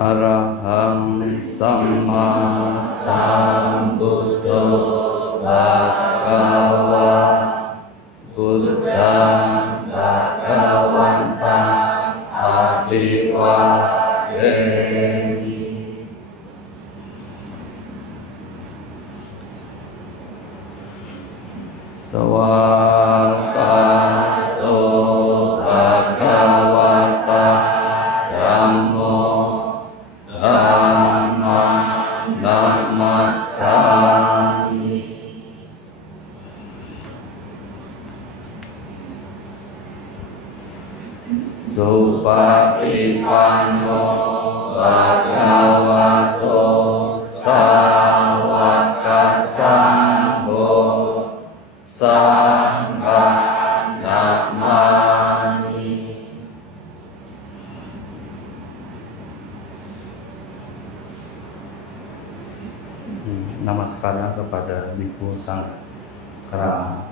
Arahang Sama Sambuddho Bhagava Buddhang Bhagavantang Abhivademi. Sawakato Bhagavata Dhammo Dhammang Namasami. Supatipanno Bhagavato Sawaka Sangho Sanghang Namami. Namaskara kepada Biku Sangkara.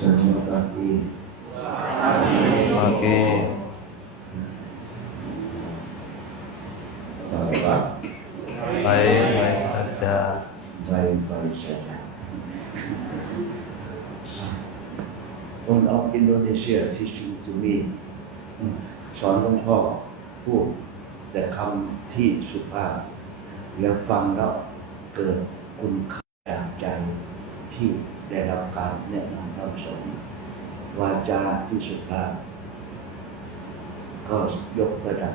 Selamat pagi. Pagi. Bapak. Baik saja. Baik saja.คนออฟอินโดนีเซีย teaching to me สอนหลวงพ่อพูดแต่คำที่สุภาพแล้วฟังแล้วเกิดคุณค่าจากใจที่ได้รับการแนะนำคำสอนวาจาที่สุภาพก็ยกระดับ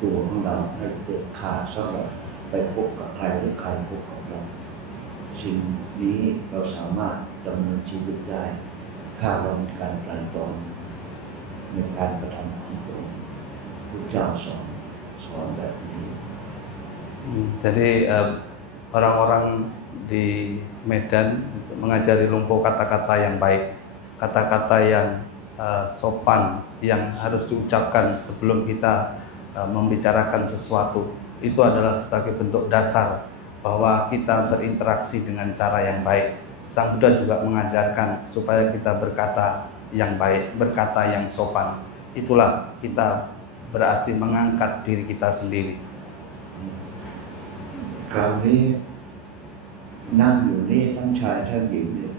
ตัวของเราให้เกิดค่าสำหรับไปพบกับใครหรือใครพบกับเราสิ่งนี้เราสามารถดำเนินชีวิตได้ถ้าเรามีการไตร่ตรองในการกระทำของตนพระเจ้าสอนแบบนี้ Jadi orang-orang di Medan mengajari Lumpo kata-kata yang baik, kata-kata yang sopan yang harus diucapkan sebelum kita membicarakan sesuatu. Itu adalah sebagai bentuk dasar bahwa kita berinteraksi dengan cara yang baik. Sang Buddha juga mengajarkan supaya kita berkata yang baik, berkata yang sopan. Itulah kita berarti mengangkat diri kita sendiri. คราวนี้นั่งอยู่นี่ทั้งชายทั้งหญิงเนี่ย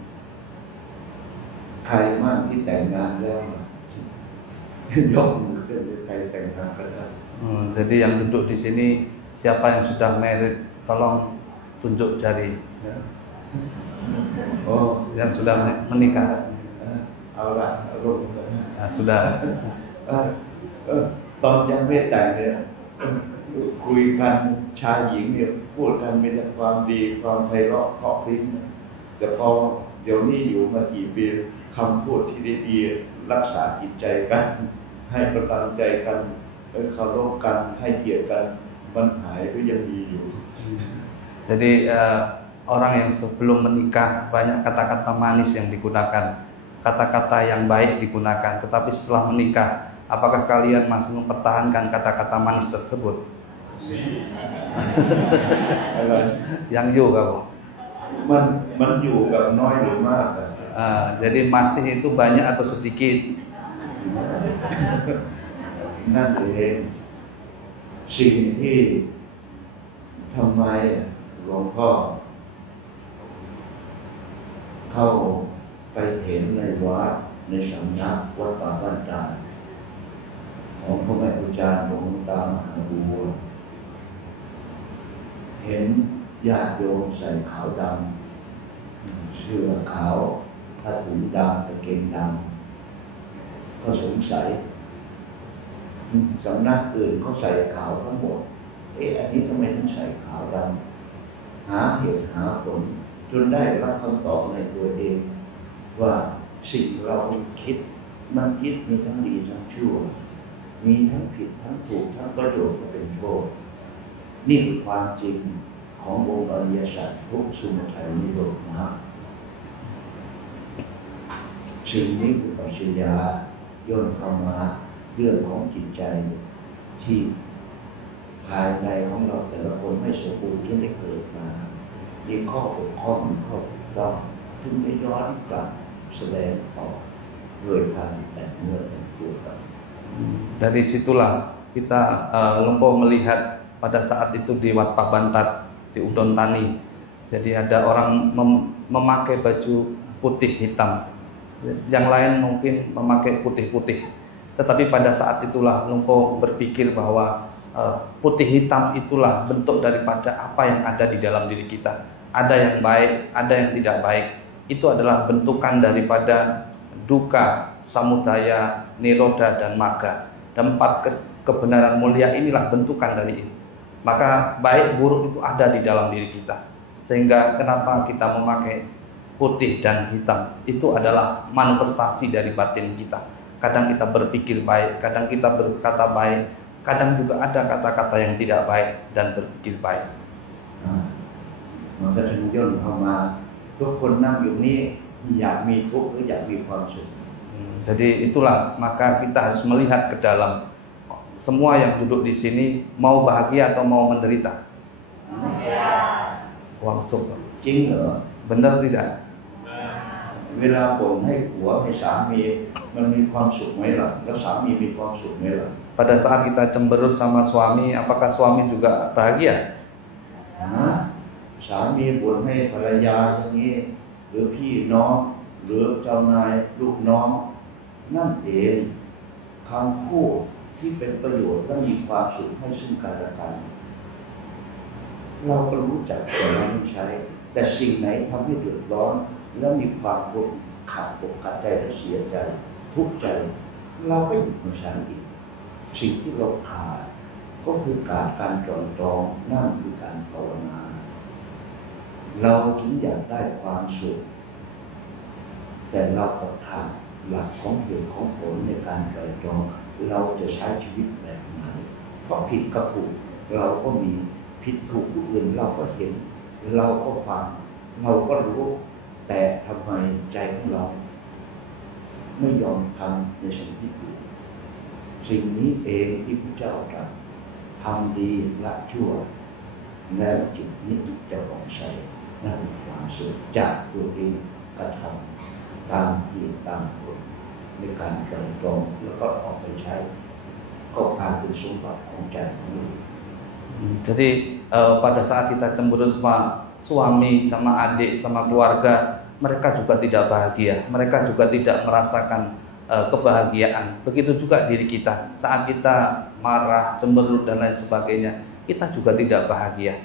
ใครมากที่แต่งงานแล้วยกมือขึ้นเลยใครแต่งงานก็ได้ Jadi yang duduk di sini siapa yang sudah married tolong tunjuk jari. Oh, yang sudah menikah. เอาละลง Sudah. ตอนยังไม่แต่งเนี่ยคุยกันชายหญิงเนี่ยพูดกันมีแต่ความดีความไพเราะเพราะพริ้งแต่พอเดี๋ยวนี้อยู่มากี่ปีคำพูดที่ดีๆรักษาจิตใจกันให้กำลังใจกันเคารพกันให้เกียรติกันมันหายก็ยังมีอยู่ Jadi orang yang sebelum menikah banyak kata-kata manis yang digunakan, kata-kata yang baik digunakan, tetapi setelah menikah apakah kalian masih mempertahankan kata-kata manis tersebut? Yang you kamu. มันอยู่กับน้อยหรือมาก Jadi masih itu banyak atau sedikit? นั่นเองสิ่งที่ทำไมหลวงพ่อเข้าไปเห็นในวัดในสำนักวัดป่าบ้านตาดของพระแม่ครูอาจารย์หลวงตามหาบัวเห็นญาติโยมใส่ขาวดำเสื้อขาวผ้าถุงดำกางเกงดำก็สงสัยสำนักอื่นเขาใส่ขาวทั้งหมดอันนี้ทำไมต้องใส่ขาวดำหาเหตุหาผลจนได้รับคำตอบในตัวเองว่าสิ่งเราคิดมันคิดมีทั้งดีทั้งชั่วมีทั้งผิดทั้งถูกทั้งประโยชน์ก็เป็นโทษ นี่คือความจริงขององค์อริยสัจทุกข์สมุทัยนิโรธมรรคสิ่งนี้คือปัญญาย่นเข้ามาเรื่องของจิตใจที่ภายในของเราแต่ละคนไม่สมบูรณ์ที่ได้เกิดมามีข้อบกพร่องข้อบกพร่องถึงได้ย้อนกลับแสดงออกด้วยการแต่งเนื้อแต่งตัวกัน Dari situlah kita Lumpo melihat pada saat itu di Wat Pabantat di Udon Tani. Jadi ada orang memakai baju putih hitam, yang lain mungkin memakai putih-putih. Tetapi pada saat itulah Lumpo berpikir bahwa putih hitam itulah bentuk daripada apa yang ada di dalam diri kita. Ada yang baik, ada yang tidak baik. Itu adalah bentukan daripada duka, samudaya, niroda, dan magga. Dan 4 kebenaran mulia inilah bentukan dari itu. Maka baik buruk itu ada di dalam diri kita. Sehingga kenapa kita memakai putih dan hitam, itu adalah manifestasi dari batin kita. Kadang kita berpikir baik, kadang kita berkata baik, kadang juga ada kata-kata yang tidak baik dan berpikir baik. มันก็ถึงย่นเข้ามาทุกคนนั่งอยู่นี่อยากมีทุกข์หรืออยากมีความสุข Jadi itulah maka kita harus melihat ke dalam. Semua yang duduk di sini mau bahagia atau mau menderita? Langsung. จริงเหรอ Benar tidak? เวลาบ่นให้ผัวให้สามีมันมีความสุขไหมล่ะแล้วสามีมีความสุขไหมล่ะ Pada saat kita cemberut sama suami, apakah suami juga bahagia? สามีบ่นให้ภรรยาอย่างนี้หรือพี่น้องหรือเจ้านายลูกน้องนั่นเองคำพูดที่เป็นประโยชน์และมีความสุขให้ซึ่งกันและกันเราก็รู้จักแต่เราไม่ใช้แต่สิ่งไหนทำให้เดือดร้อนและมีความทุกข์ขาดอกขาดใจและเสียใจทุกข์ใจเราก็หยุดมาใช้อีกสิ่งที่เราขาดก็คือการจดจ่อนั่นคือการภาวนาเราถึงอยากได้ความสุขแต่เราก็ขาดหลักของเหตุของผลในการจดจ่อเราจะใช้ชีวิตแบบไหนเพราะผิดกับถูกเราก็มีผิดถูกผู้อื่นเราก็เห็นเราก็ฟังเราก็รู้แต่ทำไมใจของเราไม่ยอมทำในสิ่งที่ถูกสิ่งนี้เองที่พระเจ้าตรัสทำดีละชั่วแล้วจิตนี้จะผ่องใสนั่นคือความสุขจากตัวเองกระทำตามเหตุตามผลในการไตร่ตรองแล้วก็ออกไปใช้ก็กลายเป็นสมบัติของใจของเรา Jadi pada saat kita cemberut sama suami, sama adik, sama keluarga, mereka juga tidak bahagia, mereka juga tidak merasakan kebahagiaan. Begitu juga diri kita, saat kita marah, cemberut dan lain sebagainya, kita juga tidak bahagia.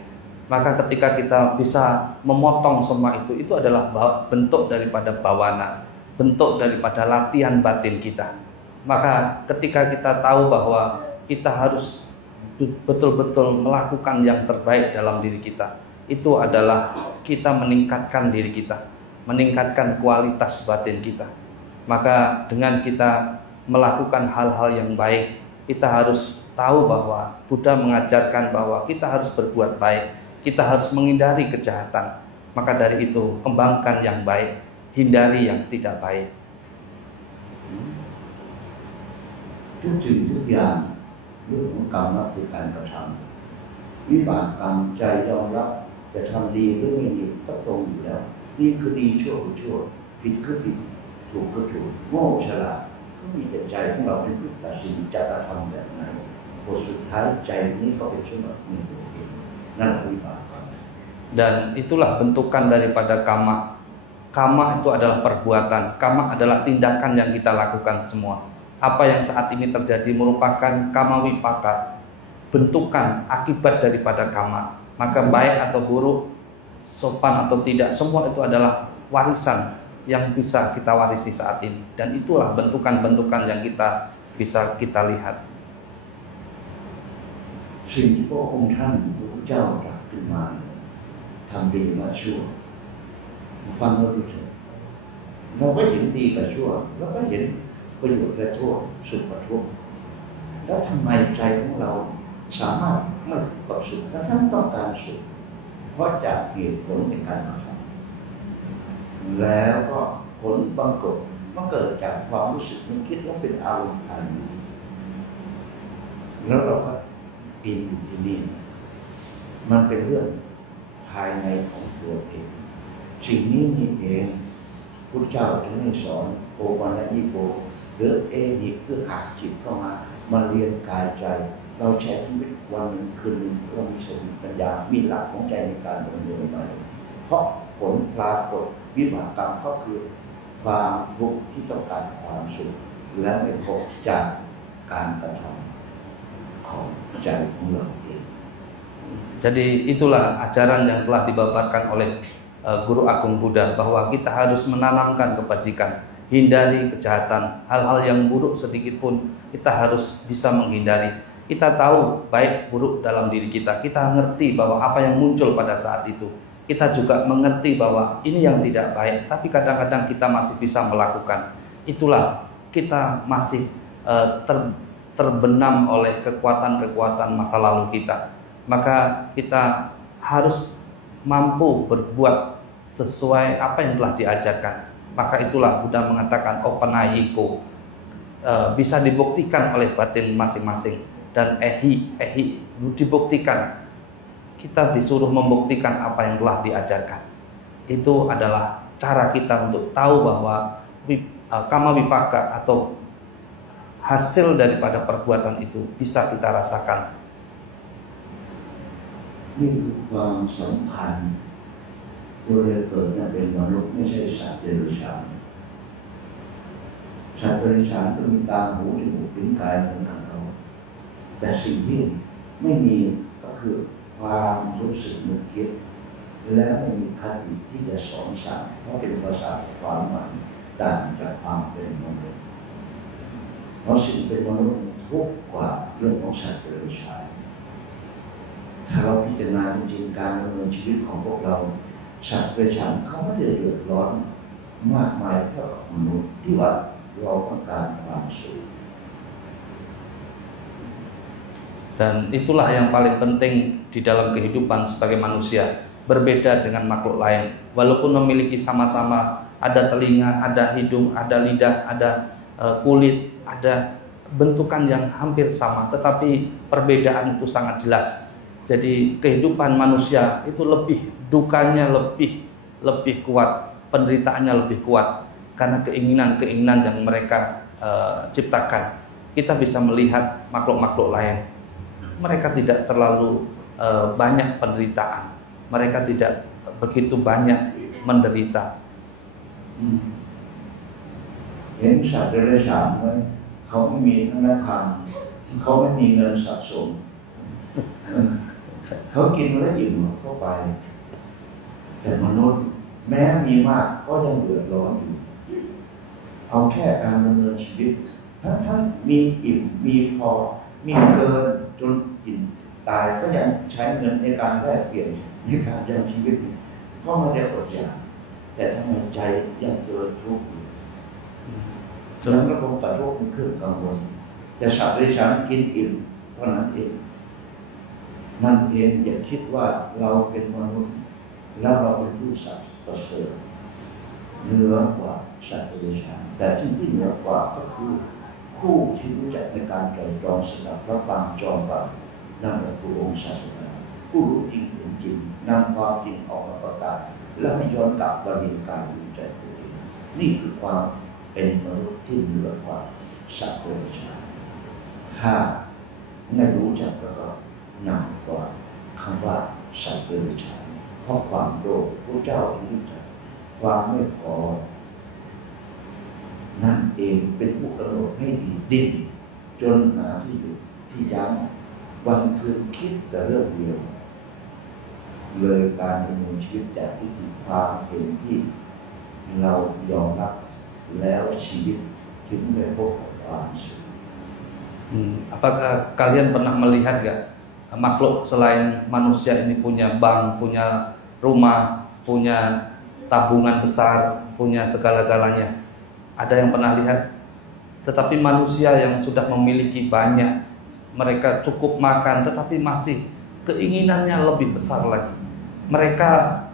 Maka ketika kita bisa memotong semua itu adalah bentuk daripada bawana, bentuk daripada latihan batin kita. Maka ketika kita tahu bahwa kita harus betul-betul melakukan yang terbaik dalam diri kita, itu adalah kita meningkatkan diri kita, meningkatkan kualitas batin kita. Maka dengan kita melakukan hal-hal yang baik, kita harus tahu bahwa Buddha mengajarkan bahwa kita harus berbuat baik, kita harus menghindari kejahatan. Maka dari itu kembangkan yang baik, hindari yang tidak baik. ทุกสิ่งทุกอย่างเรื่องของกรรมนับคือการกระทำวิบากกรรมใจยอมรับจะทำดีหรือไม่ดีก็ตรงอยู่แล้วนี่คือดีชั่วคือชั่วผิดคือผิดถูกก็ถูกโง่ฉลาดก็มีแต่ใจของเราเป็นผู้ตัดสินจะกระทำแบบไหนบทสุดท้ายใจนี้ก็เป็นสมบัติในตัวเองนั่นคือวิบากกรรม Dan itulah bentukan daripada kama. Kama itu adalah perbuatan, kama adalah tindakan yang kita lakukan semua. Apa yang saat ini terjadi merupakan kama wipaka, bentukan akibat daripada kama. Maka baik atau buruk, sopan atau tidak, semua itu adalah warisan yang bisa kita warisi saat ini. Dan itulah bentukan-bentukan yang kita bisa kita lihat. สิ่งที่พระองค์ท่านพระพุทธเจ้าตรัสขึ้นมาทำดีละชั่วฟังเราดูเถอะเราก็เห็นดีกับชั่วเราก็เห็นประโยชน์และโทษสุขกับทุกข์แล้วทำไมใจของเราสามารถให้ ไม่พบกับสุขท่านต้องการสุขเพราะจากเหตุผลในการกระทำแล้วก็ผลปรากฏมันเกิดจากความรู้สึกมันคิดว่าเป็นอารมณ์ภายในแล้วเราก็อินอยู่ที่นี่มันเป็นเรื่องภายในของตัวเองสิ่งนี้นี่เองพุทธเจ้าจึงให้สอนโอปัญญิโกหรือเอหิเพื่อหักจิตเข้ามาเรียนกายใจเราใช้ชีวิตวันหนึ่งคืนหนึ่งเรามีสติปัญญามีหลักของใจในการดำเนินไปเพราะผลปรากฏวิบากกรรมก็คือความทุกข์ที่ต้องการความสุขและไม่พบจากการกระทำของใจของเราเอง Jadi itulah ajaran yang telah dibabarkan oleh Guru Agung Buddha, bahwa kita harus menanamkan kebajikan, hindari kejahatan, hal-hal yang buruk sedikit pun kita harus bisa menghindari. Kita tahu baik buruk dalam diri kita, kita ngerti bahwa apa yang muncul pada saat itu, kita juga mengerti bahwa ini yang tidak baik, tapi kadang-kadang kita masih bisa melakukan. Itulah kita masih terbenam oleh kekuatan-kekuatan masa lalu kita. Maka kita harus mampu berbuat sesuai apa yang telah diajarkan. Maka itulah Buddha mengatakan opanayiko, bisa dibuktikan oleh batin masing-masing, dan ehi dibuktikan. Kita disuruh membuktikan apa yang telah diajarkan. Itu adalah cara kita untuk tahu bahwa kama vipaka atau hasil daripada perbuatan itu bisa kita rasakan. นี่คือความสำคัญตัวเราเกิดเป็นมนุษย์ไม่ใช่สัตว์เดรัจฉานสัตว์เดรัจฉานก็มีตาหูจมูกลิ้นกายเหมือนกันเราแต่สิ่งที่ไม่มีก็คือความรู้สึกนึกคิดและไม่มีคติที่จะสอนสั่งเพราะเป็นภาษาความหมายต่างจากความเป็นมนุษย์เพราะสิ่งเป็นมนุษย์ทุกข์กว่าเรื่องของสัตว์เดรัจฉานถ้าเราพิจารณาจริงๆการดำเนินชีวิตของพวกเราสัตว์เดรัจฉานเขาไม่ได้เดือดร้อนมากมายเท่ากับมนุษย์ที่ว่าเราต้องการความสุข Dan itulah yang paling penting di dalam kehidupan sebagai manusia, berbeda dengan makhluk lain. Walaupun memiliki sama-sama ada telinga, ada hidung, ada lidah, ada kulit, ada bentukan yang hampir sama, tetapi perbedaan itu sangat jelas. Jadi kehidupan manusia itu dukanya lebih kuat, penderitaannya lebih kuat karena keinginan-keinginan yang mereka ciptakan. Kita bisa melihat makhluk-makhluk lain, mereka tidak terlalu banyak penderitaan, mereka tidak begitu banyak menderita. เห็นสัตว์เดรัจฉานไหมเขาไม่มีธนาคารเขาไม่มีเงินสะสมเขากินแล้วอิ่มเข้าไปแต่มนุษย์แม้มีมากก็ยังเดือดร้อนอยู่เอาแค่การดำเนินชีวิตถ้ามีอิ่มมีพอมีเกินจนกินตายก็ยังใช้เงินในการแลกเปลี่ยนในการยังชีวิตเพราะมันได้อดอยากแต่ทำไมใจยังเกิดทุกข์แล้วก็คงแต่ทุกข์มันขึ้นกังวลแต่สัตว์เดรัจฉานกินอิ่มเท่านั้นเองนั่นเองอย่าคิดว่าเราเป็นมนุษย์แล้วเราเป็นผู้สัตว์ประเสริฐเหนือกว่าสัตว์เดรัจฉานแต่ที่เหนือกว่าก็คือผู้ที่รู้จักในการไตร่ตรองสดับรับฟังจอมปราบนั่นแหละคือองค์ศาสนาผู้รู้จริงเห็นจริงนำความจริงออกมาประกาศแล้วให้ย้อนกลับมาเรียนการรู้ใจตัวเองนี่คือความเป็นมนุษย์ที่เหนือกว่าสัตว์เดรัจฉานถ้าไม่รู้จักแล้วก็หนักกว่าคำว่าสัตว์เดรัจฉานเพราะความโลภพระเจ้าที่รู้จักความไม่พอนั่นเองเป็นผู้กำหนดให้ดิ้นจนหาที่อยู่ที่ยั้งวันคืนคิดแต่เรื่องเดียวเลยการดำเนินชีวิตจากที่ถูกความเห็นที่เรายอมรับแล้วชีวิตถึงได้พบกับความสุข Apakah kalian pernah melihat gak makhluk selain manusia ini punya bank, punya rumah, punya tabungan besar, punya segala-galanya? Ada yang pernah lihat? Tetapi manusia yang sudah memiliki banyak, mereka cukup makan, tetapi masih keinginannya lebih besar lagi. Mereka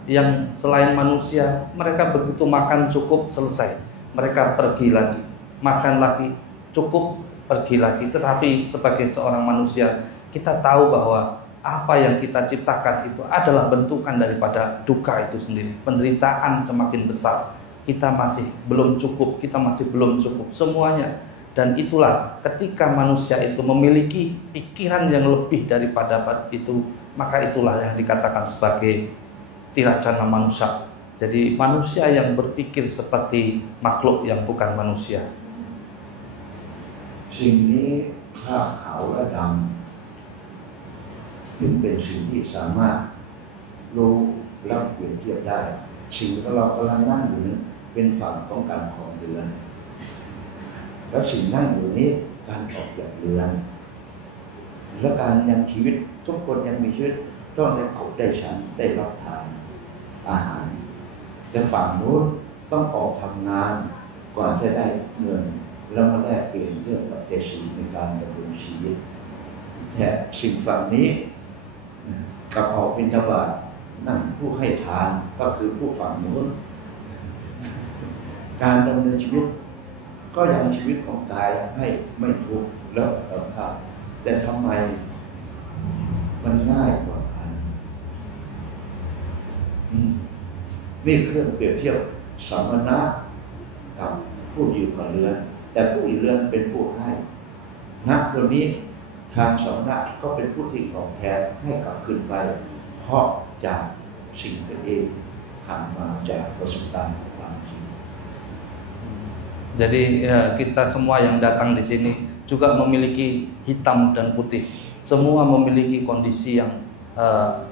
yang selain manusia, mereka begitu makan cukup selesai, mereka pergi lagi, makan lagi cukup, pergi lagi. Tetapi sebagai seorang manusia, kita tahu bahwa apa yang kita ciptakan itu adalah bentukan daripada duka itu sendiri. Penderitaan semakin besar, kita masih belum cukup, kita masih belum cukup semuanya. Dan itulah ketika manusia itu memiliki pikiran yang lebih daripada itu, maka itulah yang dikatakan sebagai tiracana manusia. Jadi manusia yang berpikir seperti makhluk yang bukan manusia. สิ่งนี้ถ้าขาวและดำซึ่งเป็นสิ่งที่สามารถรู้และเปรียบเทียบได้สิ่งที่เรากำลังนั่งอยู่นี้เป็นฝั่งของการของเรือนแล้วสิ่งนั่งอยู่นี้การออกจากเรือนและการยังชีวิตทุกคนยังมีชีวิตต้องได้ขบได้ฉันได้รับทานอาหารแต่ฝั่งนู้นต้องออกทำงานก่อนจะได้เงินแล้วมาแลกเปลี่ยนเรื่องปัจจัยสี่ในการดำรงชีวิตแต่สิ่งฝั่งนี้กับออกบิณฑบาตนั่นผู้ให้ทานก็คือผู้ฝั่งนู้นการดำเนินชีวิตก็ยังชีวิตของกายให้ไม่ทุกข์แล้วสุขภาพแต่ทำไมมันง่ายกว่ากันนี่เครื่องเปรียบเทียบสมณะกับผู้อยู่กับเรือนแต่ผู้อยู่เรือนเป็นผู้ให้นักตัวนี้ทางสมณะก็เป็นผู้ที่ตอบแทนให้กลับคืนไปเพราะจากสิ่งตัวเองผ่านมาจากประสบการณ์ของความจริง Jadi kita semua yang datang di sini juga memiliki hitam dan putih. Semua memiliki kondisi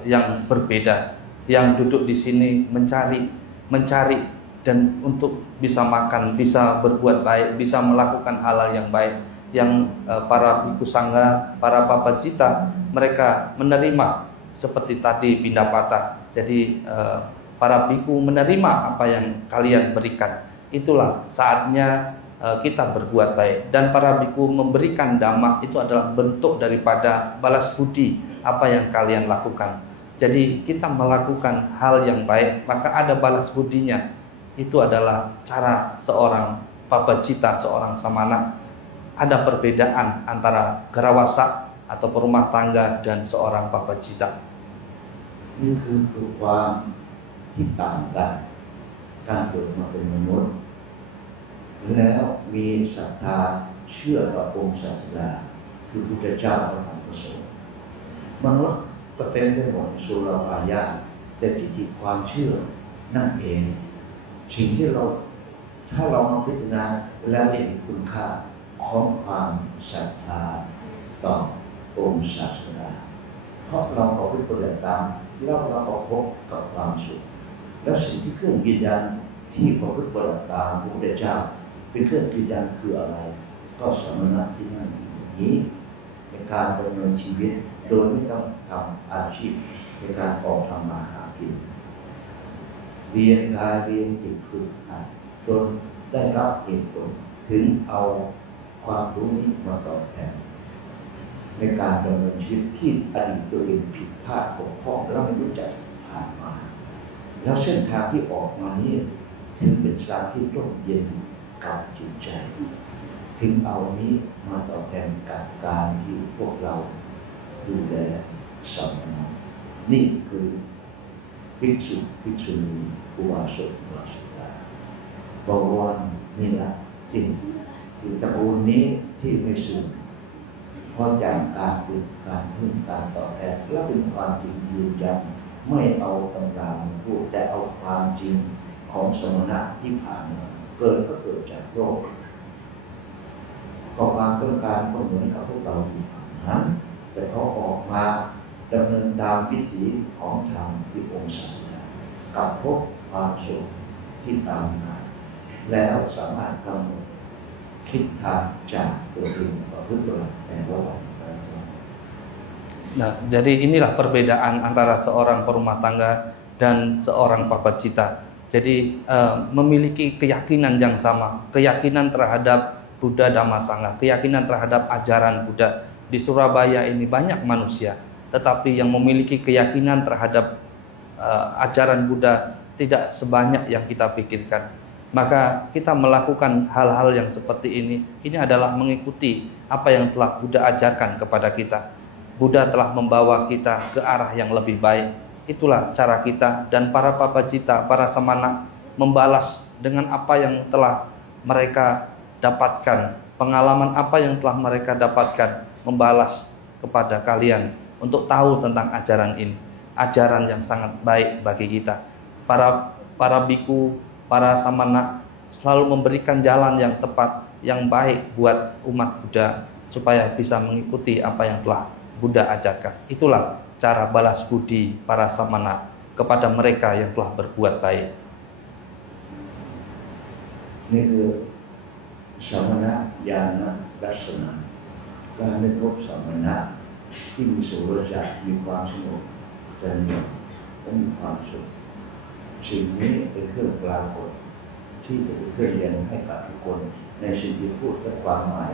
yang berbeda. Yang duduk di sini mencari dan untuk bisa makan, bisa berbuat baik, bisa melakukan hal-hal yang baik. Yang para bhikkhu sangha, para papajita, mereka menerima seperti tadi Pindapata. Jadi para bhikkhu menerima apa yang kalian berikan. Itulah saatnya kita berbuat baik. Dan para bhikkhu memberikan dhamma itu adalah bentuk daripada balas budi apa yang kalian lakukan. Jadi kita melakukan hal yang baik, maka ada balas budinya. Itu adalah cara seorang papajita, seorang samana. Ada perbedaan antara grawasa atau perumah tangga dan seorang papajita. นี่คือความที่ต่างกันการเกิดมาเป็นมนุษย์แล้วมีศรัทธาเชื่อต่อองค์ศาสดาคือพระพุทธเจ้าพระธรรมพระสงฆ์มนุษย์ก็เต็มไปหมดสุรภายาแต่ที่ติดความเชื่อนั่นเองสิ่งที่เราถ้าเรามาพิจารณาแล้วเห็นคุณค่าของความศรัทธาต่อองค์ศาสดาเพราะเราเอาไปปฏิบัติตามแล้วเราก็พบกับความสุขแล้วสิ่งที่เครื่องยืนยันที่พระพุทธปฏิบัติตามพระพุทธเจ้าเป็นเครื่องยืนยันคืออะไรก็สมณะที่นั่งอยู่อย่างนี้ในการดำเนินชีวิตโดยไม่ต้องทำอาชีพในการออกทำมาหากินเรียนกายเรียนจิตฝึกหัดจนได้รับเหตุผลถึงเอาความรู้นี้มาตอบแทนในการดำเนินชีวิตที่อดีตตัวเองผิดพลาดบกพร่องแล้วไม่รู้จักผ่านมาแล้วเส้นทางที่ออกมานี้ถึงเป็นทางที่ร่มเย็นกับจิตใจถึงเอานี้มาตอบแทนกับการที่พวกเราดูแลสมณะนี่คือภิกษุภิกษุณีอุบาสกอุบาสิกาบวรนี่แหละที่ตระกูลนี้ที่ไม่สูญเพราะจากการฝึกการพึ่งการต่อแทนและเป็นความจริงยืนยันไม่เอาตำรามาพูดแต่เอาความจริงของสมณะที่ผ่านมาเกิดก็เกิดจากโลกก็ความต้องการก็เหมือนกับพวกเราอยู่ฝั่งนั้นแต่เขาออกมาดำเนินตามวิถีของธรรมที่องค์ศาสดากับพบความสุขที่ตามมาแล้วสามารถกำหนดคิดทางจากตัวเองประพฤติปฏิบัติในระหว่างนั้น Nah, jadi inilah perbedaan antara seorang perumah tangga dan seorang papajita. Jadi memiliki keyakinan yang sama, keyakinan terhadap Buddha Dhamma Sangha, keyakinan terhadap ajaran Buddha. Di Surabaya ini banyak manusia, tetapi yang memiliki keyakinan terhadap ajaran Buddha tidak sebanyak yang kita pikirkan. Maka kita melakukan hal-hal yang seperti ini adalah mengikuti apa yang telah Buddha ajarkan kepada kita. Buddha telah membawa kita ke arah yang lebih baik. Itulah cara kita dan para papacita, para samana membalas dengan apa yang telah mereka dapatkan, pengalaman apa yang telah mereka dapatkan, membalas kepada kalian untuk tahu tentang ajaran ini. Ajaran yang sangat baik bagi kita. Para biku, para samana selalu memberikan jalan yang tepat, yang baik buat umat Buddha supaya bisa mengikuti apa yang telah Buddha ajarkan. Itulah cara balas budi para samana kepada mereka yang telah berbuat baik. นี่คือสมณะญาณลักษณะการได้พบสมณะที่มีสุรจักมีความสงบสงบและมีความสุขสิ่งนี้เป็นเครื่องปรากฏที่จะเป็นเครื่องยืนให้กับทุกคนในสิ่งที่พูดและความหมาย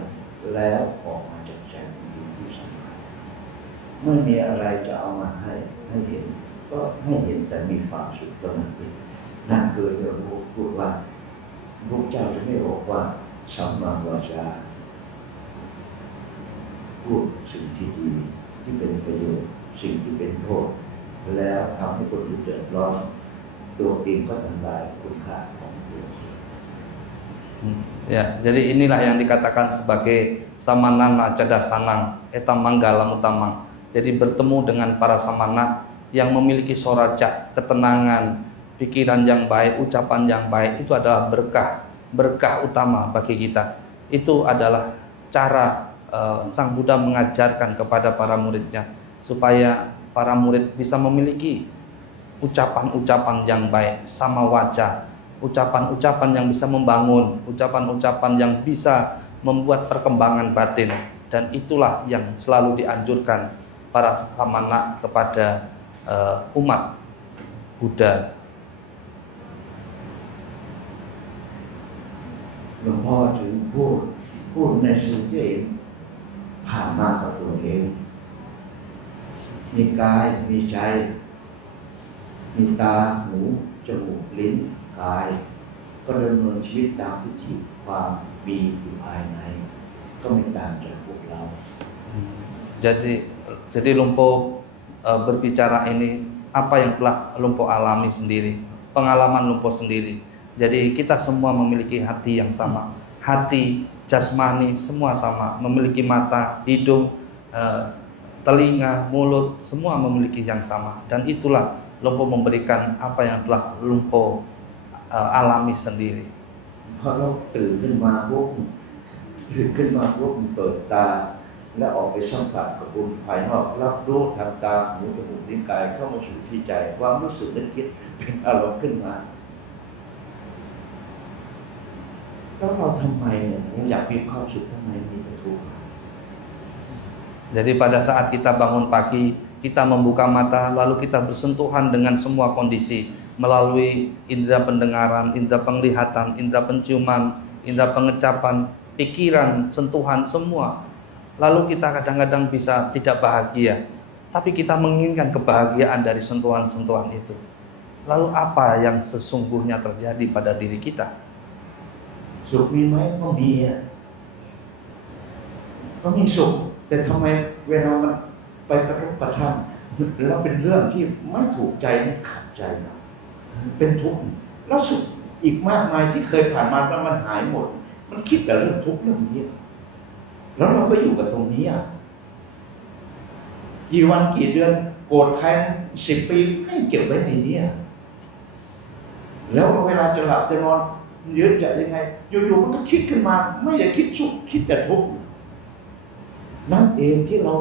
แล้วออกมาจากใจที่สำคัญเมื่อมีอะไรจะเอามาให้เห็นก็ให้เห็นแต่มีความสุขเท่านั้นเองนั่นคือที่เราพูดว่าพระเจ้าจะไม่บอกว่าสัมมาวาจาพูดสิ่งที่ดีที่เป็นประโยชน์สิ่งที่เป็นโทษแล้วทำให้คนอื่นเดือดร้อนตัวเองก็ทำลายคุณค่าของตัวเอง Ya, jadi inilah yang dikatakan sebagai samanana cadasanang etam manggalam utamang. Jadi bertemu dengan para samana yang memiliki soraja, ketenangan, pikiran yang baik, ucapan yang baik, itu adalah berkah utama bagi kita. Itu adalah cara Sang Buddha mengajarkan kepada para muridnya supaya para murid bisa memiliki ucapan-ucapan yang baik, sama wajah, ucapan-ucapan yang bisa membangun, ucapan-ucapan yang bisa membuat perkembangan batin. Dan itulah yang selalu dianjurkan para samana kepada umat Buddha. หลวงพ่อถึงพูดในสิ่งที่เองผ่านมากับตัวเองมีกายมีใจมีตาหูจมูกลิ้นกายก็ดำเนินชีวิตตามทิฏฐิความมีอยู่ภายในก็ไม่ต่างจากพวกเรา Jadi Lumpo berbicara ini apa yang telah Lumpo alami sendiri, pengalaman Lumpo sendiri. Jadi kita semua memiliki hati yang sama, hati, jasmani semua sama, memiliki mata, hidung, telinga, mulut, semua memiliki yang sama. Dan itulah Lumpo memberikan apa yang telah Lumpo alami sendiri. พอเราตื่นขึ้นมาปุ๊บเปิดตาและออกไปสัมผัสกับบุญภายนอกรับรู้ทางตาหูจมูกลิ้นกายเข้ามาสู่ที่ใจความรู้สึกนึกคิดเป็นอารมณ์ขึ้นมาแล้วเราทำไมเราอยากมีความสุขทำไมมีแต่ทุกข์ Jadi pada saat kita bangun pagi, kita membuka mata, lalu kita bersentuhan dengan semua kondisi melalui indera pendengaran, indera penglihatan, indera penciuman, indera pengecapan, pikiran, sentuhan semua. Lalu kita kadang-kadang bisa tidak bahagia, tapi kita menginginkan kebahagiaan dari sentuhan-sentuhan itu. Lalu apa yang sesungguhnya terjadi pada diri kita? สุขมีไหมก็มีก็มีสุขแต่ทำไมเวลามันไปกระทบกระทั่งแล้วเป็นเรื่องที่ไม่ถูกใจไม่ขัดใจนะเป็นทุกข์แล้วสุขอีกมากมายที่เคยผ่านมาแล้วมันหายหมดมันคิดแต่เรื่องทุกข์เรื่องนี้แล้วเราก็อยู่กับตรงนี้กี่วันกี่เดือนโกรธใคร10 ปีให้เก็บไว้ในนี้แล้วเวลาจะหลับจะนอนเยอะจะยังไงอยู่ๆมันก็คิดขึ้นมาไม่อยากคิดสุขคิดแต่ทุกข์นั่นเองที่เรา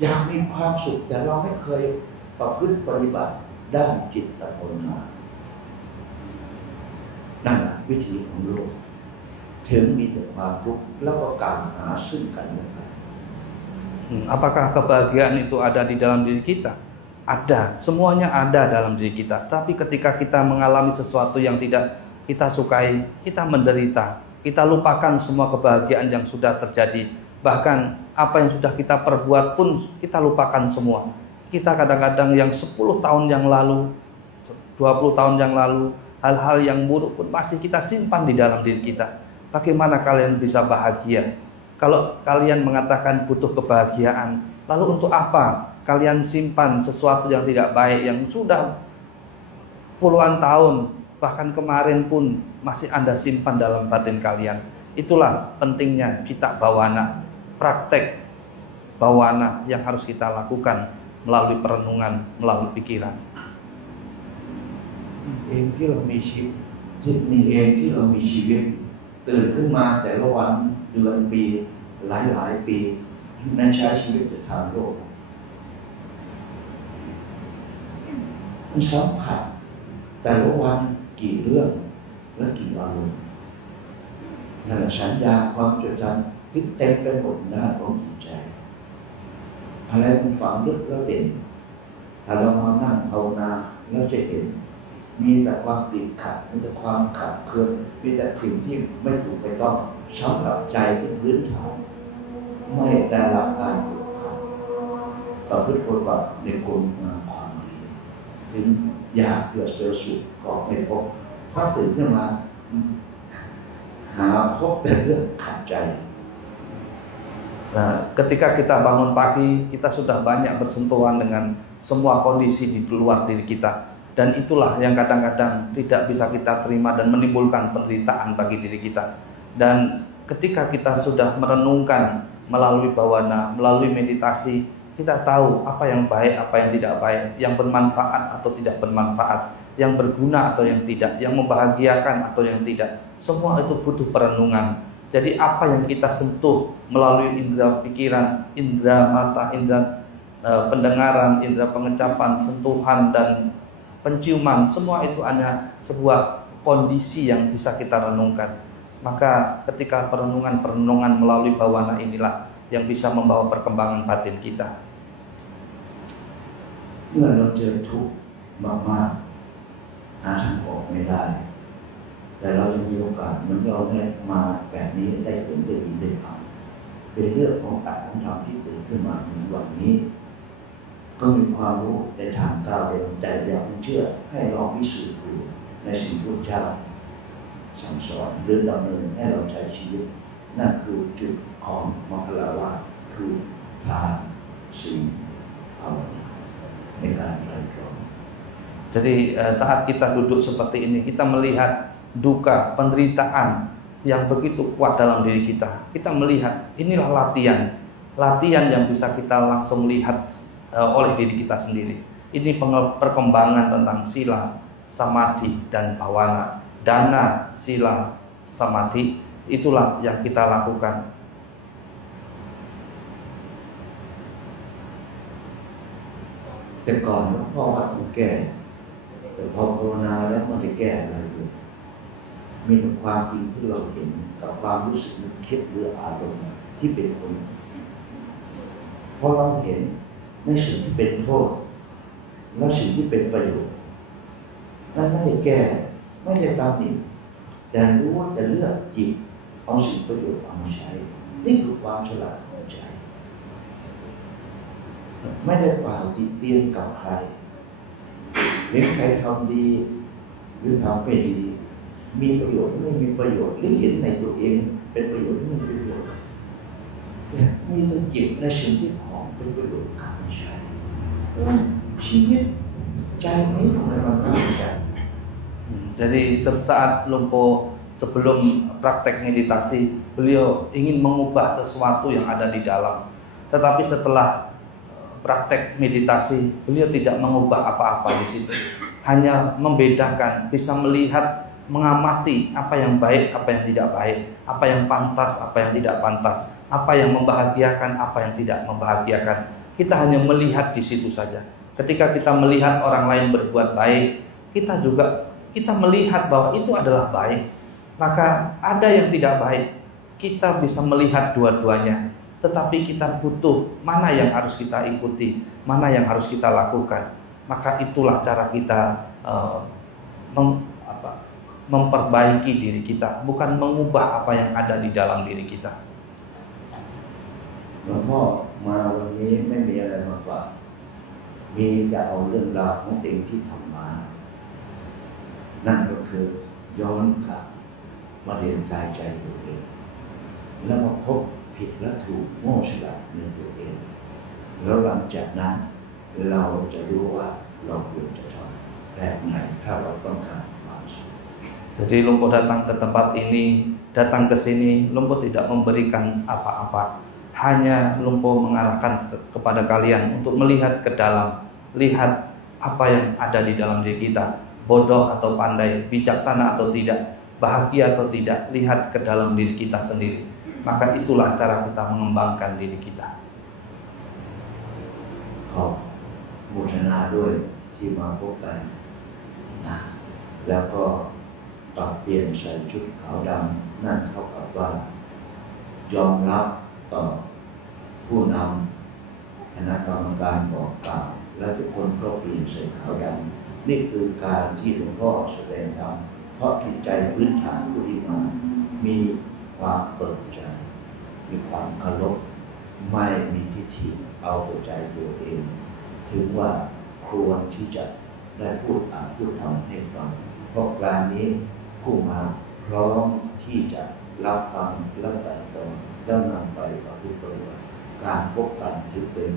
อยากมีความสุขแต่เราไม่เคยประพฤติปฏิบัติด้านจิตภาวนานั่นแหละวิธีของโลกถึงมีแต่ความทุกข์แล้วก็กล่าวหาซึ่งกันและกัน Apakah kebahagiaan itu ada di dalam diri kita? Ada, semuanya ada dalam diri kita. Tapi ketika kita mengalami sesuatu yang tidak kita sukai, kita menderita. Kita lupakan semua kebahagiaan yang sudah terjadi. Bahkan apa yang sudah kita perbuat pun kita lupakan semua. kita kadang-kadang yang 10 tahun yang lalu, 20 tahun yang lalu, hal-hal yang buruk pun pasti kita simpan di dalam diri kita. Bagaimana kalian bisa bahagia? Kalau kalian mengatakan butuh kebahagiaan, lalu untuk apa kalian simpan sesuatu yang tidak baik yang sudah puluhan tahun, bahkan kemarin pun masih Anda simpan dalam batin kalian? Itulah pentingnya kita bawana, praktek bawana yang harus kita lakukan melalui perenungan, melalui pikiran. เองที่เรามีชีวิตที่นี่เองที่เรามีชีวิตตื่นขึ้นมาแต่ละวันเดือนปีหลายปีนั้นใช้ชีวิตจะทางโลกมันสัมผัสแต่ละวันกี่เรื่องและกี่อารมณ์นั่นแหละสัญญาความจดจำที่เต็มไปหมดหน้าของจิตใจอะไรมันฝังลึกแล้วเด่นถ้าเรามานั่งภาวนาเราจะเห็นมีแต่ความติดขัดมีแต่ความขัดเคืองมีแต่สิ่งที่ไม่ถูกไปต้องสำหรับใจที่พื้นฐานไม่ได้รับการฝึกหัดประพฤติปฏิบัติในคุณงามความดีถึงอยากเกิดเจอสุขก็ไม่พบพอตื่นขึ้นมาหาพบแต่เรื่องขัดใจ Nah, ketika kita bangun pagi, kita sudah banyak bersentuhan dengan semua kondisi di luar diri kita. Dan itulah yang kadang-kadang tidak bisa kita terima dan menimbulkan penderitaan bagi diri kita. Dan ketika kita sudah merenungkan melalui bawana, melalui meditasi, kita tahu apa yang baik, apa yang tidak baik, yang bermanfaat atau tidak bermanfaat, yang berguna atau yang tidak, yang membahagiakan atau yang tidak. Semua itu butuh perenungan. Jadi apa yang kita sentuh melalui indera pikiran, indera mata, indera pendengaran, indera pengecapan, sentuhan dan penciuman, semua itu hanya sebuah kondisi yang bisa kita renungkan. Maka ketika perenungan melalui bawana inilah yang bisa membawa perkembangan batin kita. เมื่อเราเจอทุกข์มากๆหาทางออกไม่ได้แต่เราจะมีโอกาสเหมือนเราได้มาแบบนี้ได้เห็นได้ยินได้ฟังเป็นเรื่องของอัตของธรรมที่ตื่นขึ้นมาในวันนี้ก็มีความรู้ในทางก้าวเดินใจอยากเชื่อให้ลองพิสูจน์ดูในสิ่งที่พระเจ้าสั่งสอนหรือดำเนินให้เราใช้ชีวิตนั่นคือจุดของมรรคลาวาสคือทานศีลภาวนาในการไตรตรอง Jadi saat kita duduk seperti ini, kita melihat duka, penderitaan yang begitu kuat dalam diri kita. Kita melihat inilah latihan yang bisa kita langsung lihat oleh diri kita sendiri. Ini perkembangan tentang sila, samadhi dan bawana. Dana, sila, samadhi, itulah yang kita lakukan. Tekan, bahwa mungkin แต่พอภาวนาแล้วมันจะแก้อะไรเลยมีแต่ความจริงที่เราเห็นกับความรู้สึกนึกคิดหรืออารมณ์ที่เป็นผลพอเราเห็นในสิ่งที่เป็นโทษและสิ่งที่เป็นประโยชน์นั่นไม่ได้แก้ไม่ได้ตามหนิแต่รู้ว่าจะเลือกจิตเอาสิ่งประโยชน์เอามาใช้นี่คือความฉลาดของใจไม่ได้เปล่าติเตียนกับใครเห็นใครทำดีหรือทำไม่ดีมีประโยชน์ไม่มีประโยชน์หรือเห็นในตัวเองเป็นประโยชน์ไม่มีประโยชน์มีแต่จิตในสิ่งที่ของเป็นประโยชน์ทำไม่ใช่ชีวิตใจนี้ทำไมมันต่างกัน Jadi saat Lumpo sebelum praktek meditasi, beliau ingin mengubah sesuatu yang ada di dalam. Tetapi setelah praktek meditasi, beliau tidak mengubah apa-apa di situ. Hanya membedakan, bisa melihat, mengamati apa yang baik, apa yang tidak baik, apa yang pantas, apa yang tidak pantas, apa yang membahagiakan, apa yang tidak membahagiakan. Kita hanya melihat di situ saja. Ketika kita melihat orang lain berbuat baik, kita melihat bahwa itu adalah baik. Maka ada yang tidak baik, kita bisa melihat dua-duanya. Tetapi kita butuh mana yang harus kita ikuti, mana yang harus kita lakukan. Maka itulah cara kita memperbaiki diri kita, bukan mengubah apa yang ada di dalam diri kita. หลวงพ่อมาวันนี้ไม่มีอะไรมาฝาก มีจะเอาเรื่องราวของตัวเองที่ทำมา นั่นก็คือย้อนกลับมาเรียนกายใจตัวเองแล้วมาพบผิดและถูกโง่ฉลาดในตัวเองแล้วหลังจากนั้นเราจะรู้ว่าเราควรจะทำแบบไหนถ้าเราต้องการความสุข Jadi Lumpo datang ke tempat ini, datang ke sini, Lumpo tidak memberikan apa-apa. Hanya Lumpo mengarahkan kepada kalian untuk melihat ke dalam, lihat apa yang ada di dalam diri kita, bodoh atau pandai, bijaksana atau tidak, bahagia atau tidak, lihat ke dalam diri kita sendiri. Maka itulah cara kita mengembangkan diri kita. ขอบบูชนาด้วยที่มาพบกันนะแล้วก็ปรับเปลี่ยนใส่ชุดขาวดำนั่นเท่ากับว่ายอมรับต่อผู้นำคณะกรรมการบอกกล่าวและทุกคนก็เปลี่ยนใส่ขาวดำนี่คือการที่หลวงพ่อแสดงธรรมเพราะจิตใจพื้นฐานผู้ที่มามีความเปิดใจมีความเคารพไม่มีทิฏฐิเอาแต่ใจตัวเองถึงว่าควรที่จะได้พูดทำให้ฟังเพราะการนี้ผู้มาพร้อมที่จะรับฟังและแต่ตนแล้วนำไปประพฤติปฏิบัติการพบกันที่เป็น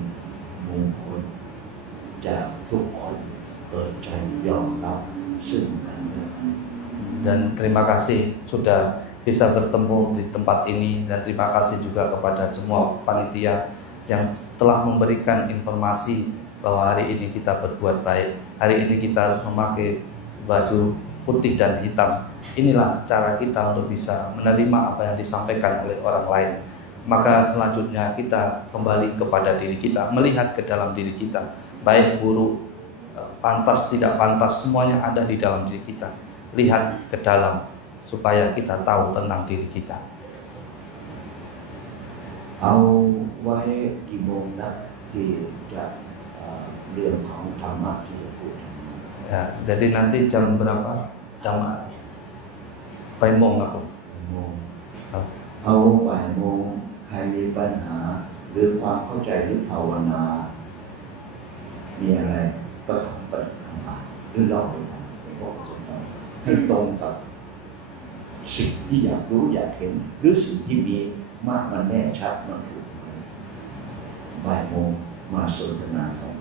มงคลจากทุกคนเปิดใจยอมรับซึ่งกันและกัน Dan terima kasih sudah bisa bertemu di tempat ini, dan terima kasih juga kepada semua panitia yang telah memberikan informasi bahwa hari ini kita berbuat baik. Hari ini kita harus memakai baju putih dan hitam. Inilah cara kita untuk bisa menerima apa yang disampaikan oleh orang lain. Maka selanjutnya kita kembali kepada diri kita, melihat ke dalam diri kita, baik buruk, pantas tidak pantas, semuanya ada di dalam diri kita. Lihat ke dalam supaya kita tahu tentang diri kita. เอาไว้กี่โมงนะที่จะเรื่องของธรรมะที่จะพูด Ya, jadi nanti jam berapa? Jam Paimong aku. โมง ครับ เอาบ่ายโมงใครมีปัญหาหรือความเข้าใจหรือภาวนา มีอะไรก็ทำปฏิบัติหรือเล่าให้ฟังให้บอกคนฟังให้ตรงกับสิ่งที่อยากรู้อยากเห็นหรือสิ่งที่มีมากมันแน่ชัดมันถูกบ่ายโมงมาสนทนาธรรม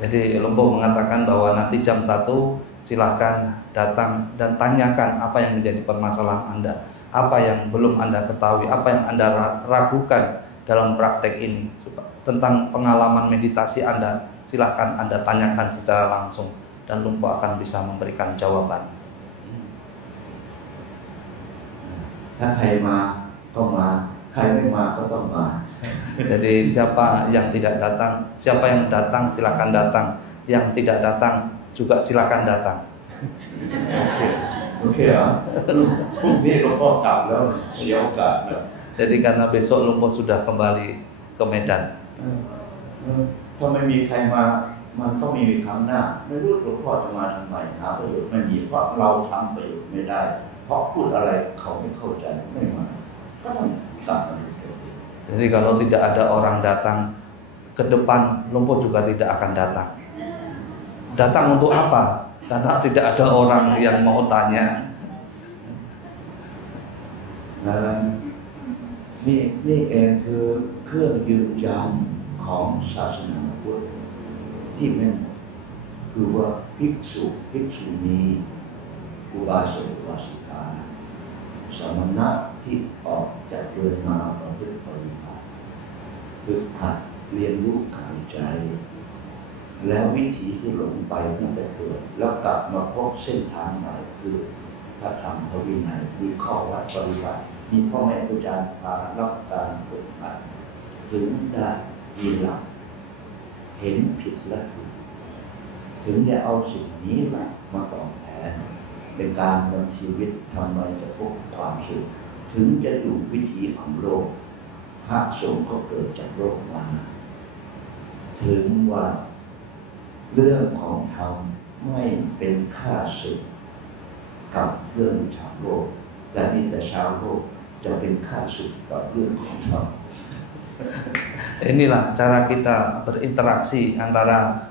Jadi Lumpo mengatakan bahwa nanti jam 1 silakan datang dan tanyakan apa yang menjadi permasalahan Anda, apa yang belum Anda ketahui, apa yang Anda ragukan dalam praktek ini. Tentang pengalaman meditasi Anda, silakan Anda tanyakan secara langsung dan Lumpo akan bisa memberikan jawaban. ถ้าใครมาก็มาใครไม่มาก็ต้องมา Jadi siapa yang tidak datang, siapa yang datang silakan datang, yang tidak datang juga silakan datang. โอเคเหรอพรุ่งนี้หลวงพ่อกลับแล้วเสียโอกาสแล้ว Jadi karena besok Lumpo sudah kembali ke Medan. ถ้าไม่มีใครมามันก็ไม่มีครั้งหน้าไม่รู้หลวงพ่อจะมาทำไมหาประโยชน์ไม่มีเพราะเราทำประโยชน์ไม่ได้เพราะพูดอะไรเขาไม่เข้าใจไม่มาก็ต้องกลับมาดูตัวเอง Jadi kalau tidak ada orang datang ke depan, Lumpo juga tidak akan datang. Datang untuk apa? Karena tidak ada orang yang mau tanya. นี่เองคือเครื่องยืนยันของศาสนาพุทธที่แม่นคือว่าภิกษุณีอุบาสกอุบาสิกาสมณะที่ออกจากเรือนมาประพฤติปฏิบัติฝึกหัดเรียนรู้กายใจ แล้ววิถีที่หลงไปตั้งแต่เกิดแล้วกลับมาพบเส้นทางใหม่คือพระธรรมพระวินัยมีข้อวัดปฏิบัติมีพ่อแม่ครูอาจารย์พารับการฝึกหัดถึงได้มีหลักเห็นผิดและถูกถึงจะเอาสิ่งนี้มาตอบแทนเป็นการดำเนินชีวิตทำไมจะพบความสุขถึงจะอยู่วิถีของโลกพระสงฆ์ก็เกิดจากโลกมาถึงว่าเรื่องของธรรมไม่เป็นข้าศึกกับเรื่องชาวโลกแต่มีแต่ชาวโลกจะเป็นข้าศึกกับเรื่องของธรรม Inilah cara kita berinteraksi antara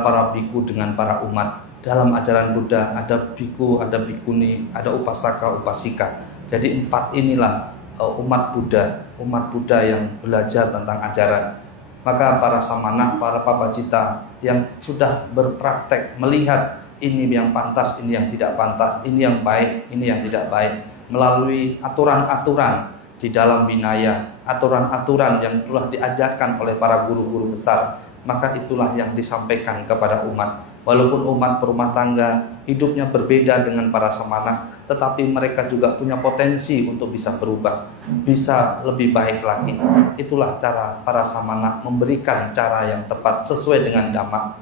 para biku dengan para umat. Dalam ajaran Buddha ada biku, ada bikuni, ada upasaka, upasika. Jadi 4 inilah umat Buddha yang belajar tentang ajaran. Maka para samana, para papacita yang sudah berpraktek melihat ini yang pantas, ini yang tidak pantas, ini yang baik, ini yang tidak baik, melalui aturan-aturan di dalam Vinaya, aturan-aturan yang telah diajarkan oleh para guru-guru besar, maka itulah yang disampaikan kepada umat. Walaupun umat berumah tangga hidupnya berbeda dengan para samana, tetapi mereka juga punya potensi untuk bisa berubah, bisa lebih baik lagi. Itulah cara para samana memberikan cara yang tepat sesuai dengan Dhamma.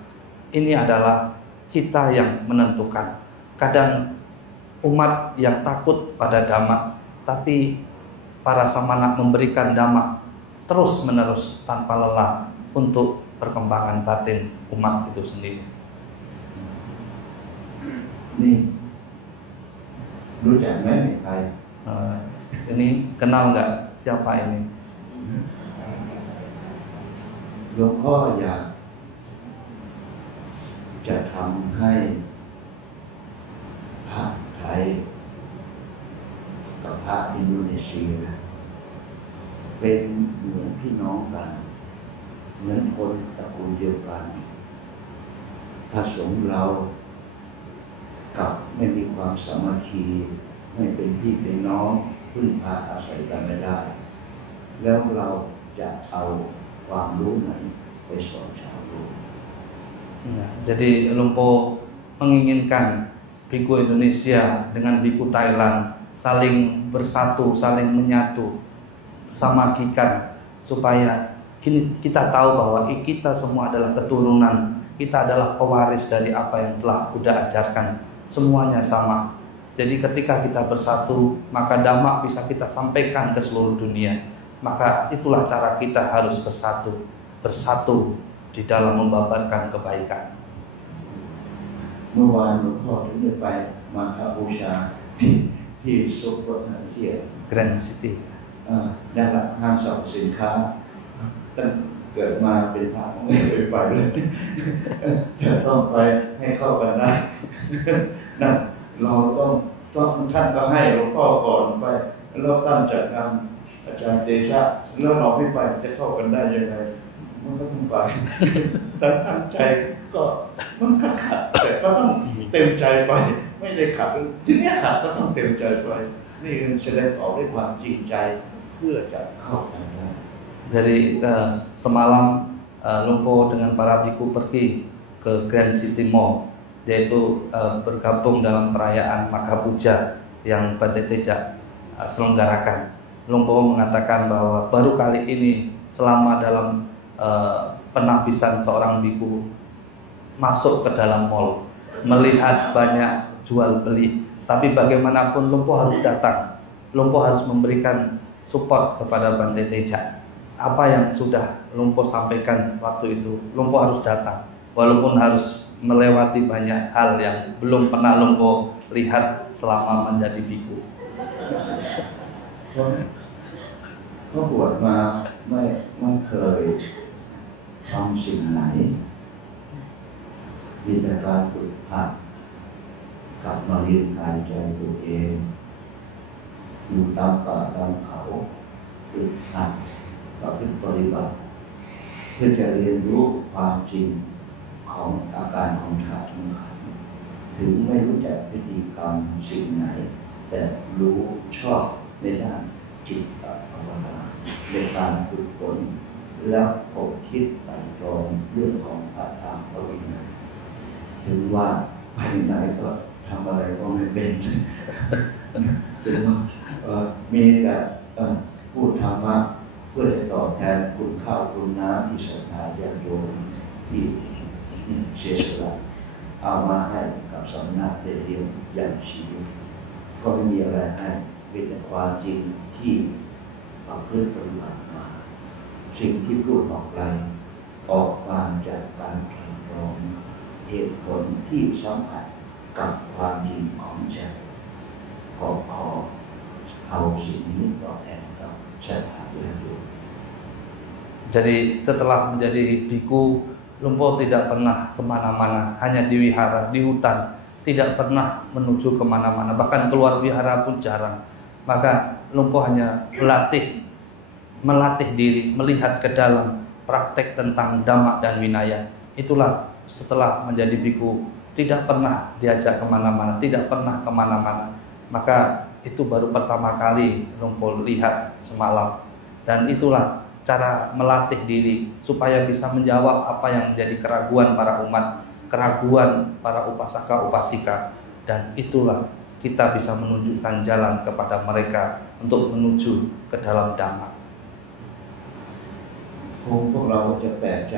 Ini adalah kita yang menentukan. Kadang umat yang takut pada Dhamma, tapi para samana memberikan Dhamma terus menerus tanpa lelah untuk perkembangan batin umat itu sendiri. นี่รู้จักไหมใคร Ini kenal nggak siapa ini? หลวงพ่ออยากจะทำให้พระไทยกับพระอินโดนีเซียเป็นเหมือนพี่น้องกันเหมือนคนตระกูลเดียวกันผสมเรากับไม่มีความสามัคคีไม่เป็นพี่เป็นน้องพึ่งพาอาศัยกันไม่ได้แล้วเราจะเอาความรู้ไหนไปสอนชาวโลก Jadi Lumpo menginginkan biku Indonesia dengan biku Thailand saling bersatu, saling menyatu, samagikan supaya ini kita tahu bahwa kita semua adalah keturunan, kita adalah pewaris dari apa yang telah Buddha ajarkan. Semuanya sama. Jadi ketika kita bersatu, maka Dhamma bisa kita sampaikan ke seluruh dunia. Maka itulah cara kita harus bersatu di dalam membabarkan kebaikan. เมื่อวานหลวงพ่อถึงได้ไปมาคาบูชาที่ซุปเปอร์เซีย Grand City. ด้านหลังห้างสรรพสินค้าตั้งเกิดมาเป็นพระไม่เคยไปเลยจะต้องไปให้เข้ากันได้นั่นเราต้องท่านก็ให้หลวงพ่อก่อนไปแล้วตั้งจัดงานอาจารย์เตชะแล้วเราไม่ไปจะเข้ากันได้ยังไงมันก็ต้องไปตั้งใจก็มันขัดแต่ก็ต้องเต็มใจไปไม่ได้ขัดทีนี้ขัดก็ต้องเต็มใจไปนี่แสดงออกด้วยความจริงใจเพื่อจะเข้ากันได้ Jadi semalam Lumpo dengan para biku pergi ke Grand City Mall, yaitu bergabung dalam perayaan Magha Puja yang Bante Teja selenggarakan. Lumpo mengatakan bahwa baru kali ini selama dalam penabisan seorang biku masuk ke dalam mall, melihat banyak jual beli, tapi bagaimanapun Lumpo harus datang. Lumpo harus memberikan support kepada Bante Teja. Apa yang sudah Lumpo sampaikan waktu itu, Lumpo harus datang. Walaupun harus melewati banyak hal yang belum pernah Lumpo lihat selama menjadi biku. ก็บวชมาไม่เคยทำสิ่งไหนมีแต่การฝึกหัดกลับมาเรียนกายใจตัวเองอยู่ตามป่าตามเขาฝึกหัดประพฤติปฏิบัติเพื่อจะเรียนรู้ความจริงของอาการของธาตุของขันธ์ถึงไม่รู้จักพิธีกรรมสิ่งไหนแต่รู้ชอบในด้านจิตภาวนาในการฝึกฝนแล้วผมคิดไตร่ตรองเรื่องของพระธรรมพระวินัยถึงว่าไปไหนก็ทำอะไรก็ไม่เป็นถึงว่ามีแต่พูดธรรมะเพื่อจะตอบแทนคุณข้าวคุณน้ำที่ศรัทธาญาติโยมที่เสียสละเอามาให้กับสำนักได้เรียนอย่างชีวิตก็ไม่มีอะไรให้เป็นแต่ความจริงที่เราเพื่อปฏิบัติมาสิ่งที่พูดออกไปออกมาจากการไตร่ตรองเหตุผลที่สัมผัสกับความจริงของใจขอ เอาสิ่งนี้ตอบแทนกับศรัทธาญาติโยม Jadi setelah menjadi biku, Lumpo tidak pernah kemana-mana, hanya di wihara, di hutan, tidak pernah menuju kemana-mana, bahkan keluar wihara pun jarang. Maka Lumpo hanya melatih diri, melihat ke dalam, praktek tentang dhamma dan winaya. Itulah setelah menjadi biku, tidak pernah diajak kemana-mana, tidak pernah kemana-mana. Maka itu baru pertama kali Lumpo lihat semalam. Dan itulah cara melatih diri supaya bisa menjawab apa yang menjadi keraguan para umat, keraguan para upasaka upasika, dan itulah kita bisa menunjukkan jalan kepada mereka untuk menuju ke dalam Dhamma. พวกเราจะแปลกใจ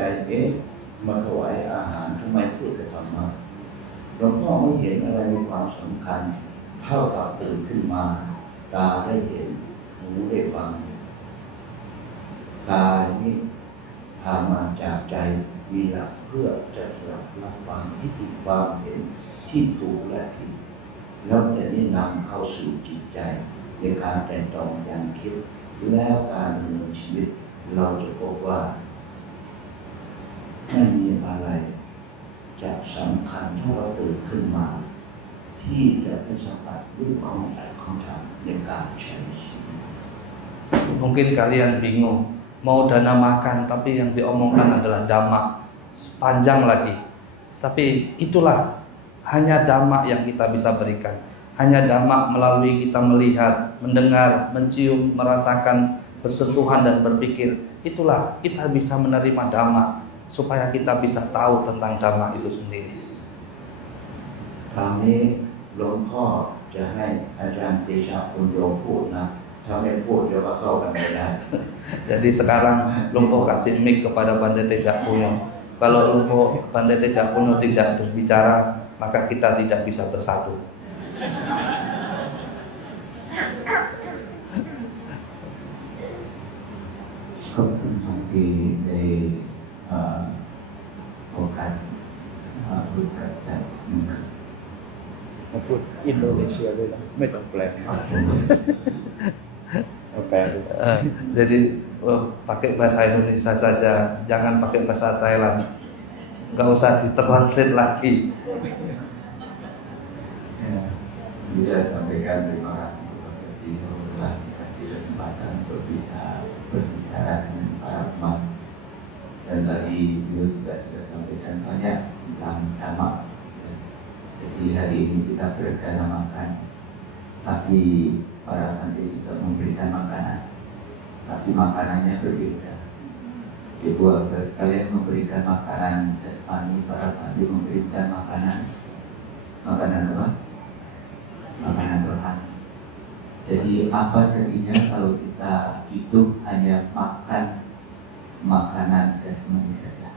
มาถวายอาหารทำไมพูดแต่ธรรมะหลวงพ่อไม่เห็นอะไรมีความสำคัญเท่ากับตื่นขึ้นมาตาได้เห็นหูได้ฟังกายนี้พามาจากใจมีหลักเพื่อจะรับฟังทิฏฐิความเห็นที่ถูกและผิดแล้วจะได้นำเข้าสู่จิตใจในการแต่งตรองอย่างคิดแล้วการดำเนินชีวิตเราจะพบว่าไม่มีอะไรจะสำคัญถ้าเราตื่นขึ้นมาที่จะไปสัมผัสด้วยความใจของธรรมในการใช้ชีวิต Mungkin kalian bingung, mau dana makan tapi yang diomongkan adalah dhamma, panjang lagi. Tapi itulah hanya dhamma yang kita bisa berikan. Hanya dhamma melalui kita melihat, mendengar, mencium, merasakan, bersentuhan dan berpikir. Itulah kita bisa menerima dhamma supaya kita bisa tahu tentang dhamma itu sendiri. คราวนี้หลวงพ่อจะให้อาจารย์เตชะปุญโญพูดนะถ้าไม่พูดเดี๋ยวก็เข้ากันไม่ได้ Jadi sekarang Lumpo kasih mic kepada Bante Tejak Puno. Kalau Lumpo Bante Tejak Puno tidak berbicara, maka kita tidak bisa bersatu. ขอบคุณบางทีในโอกาสพูดแบบนี้ มาพูดอินโดนีเซียด้วยนะไม่ต้องแปลเอาแปลดู Jadi pakai bahasa Indonesia saja, jangan pakai bahasa Thailand. Nggak usah ditranslate lagi. Bisa sampaikan terima kasih kepada beliau telah dikasih kesempatan untuk bisa berbicara dengan para umat. Dan tadi beliau juga sudah sampaikan banyak tentang dhamma. Jadi hari ini kita berdana makan, tapi para bante juga memberikan makanan, tapi makanannya berbeda. Ibu saudara sekalian memberikan makanan jasmani, para bante memberikan makanan apa? Makanan rohani. Jadi apa jadinya kalau kita hidup hanya makan makanan jasmani saja,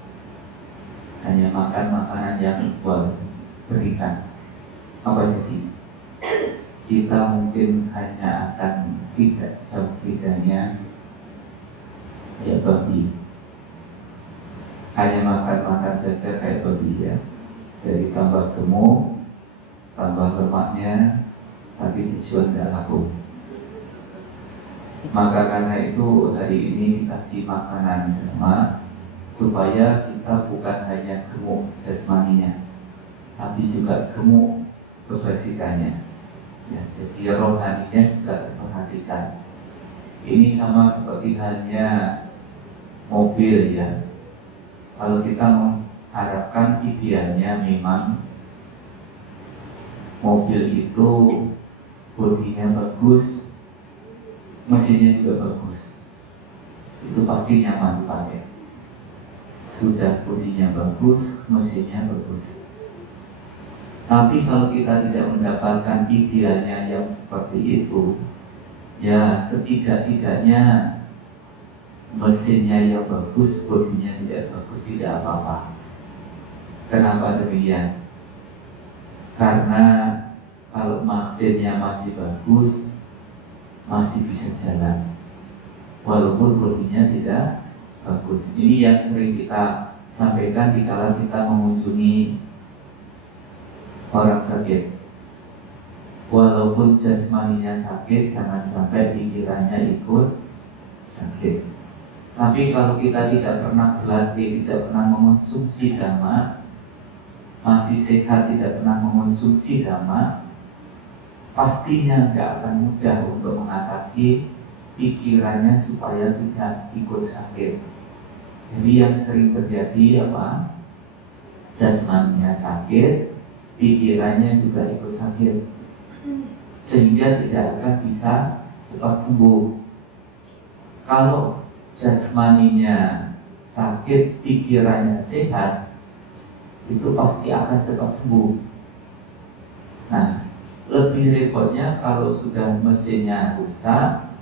hanya makan makanan yang Allah berikan? Apa jadi? Kita mungkin hanya akan tidak jauh bedanya kayak babi, hanya makan saja kayak babi ya, dari tambah gemuk, tambah lemaknya, tapi tujuan tidak laku. Maka karena itu hari ini dikasih makanan dhamma supaya kita bukan hanya gemuk jasmaninya, tapi juga gemuk kebajikannya. Ya, jadi rohaninya juga diperhatikan. Ini sama seperti halnya mobil ya. Kalau kita mengharapkan idealnya memang mobil itu bodinya bagus, mesinnya juga bagus, itu pasti nyaman dipakai. Sudah bodinya bagus, mesinnya bagus. Tapi kalau kita tidak mendapatkan idealnya yang seperti itu, ya setidak-tidaknya mesinnya yang bagus, bodinya tidak bagus, tidak apa-apa. Kenapa demikian? Karena kalau mesinnya masih bagus, masih bisa jalan, walaupun bodinya tidak bagus. Ini yang sering kita sampaikan di kala kita mengunjungi orang sakit. Walaupun jasmaninya sakit, jangan sampai pikirannya ikut sakit. Tapi kalau kita tidak pernah berlatih, tidak pernah mengonsumsi dhamma, masih sehat, tidak pernah mengonsumsi dhamma, pastinya nggak akan mudah untuk mengatasi pikirannya supaya tidak ikut sakit. Jadi yang sering terjadi apa? Jasmaninya sakit, pikirannya juga ikut sakit, sehingga tidak akan bisa cepat sembuh. Kalau jasmaninya sakit, pikirannya sehat, itu pasti akan cepat sembuh. Nah, lebih repotnya kalau sudah mesinnya rusak,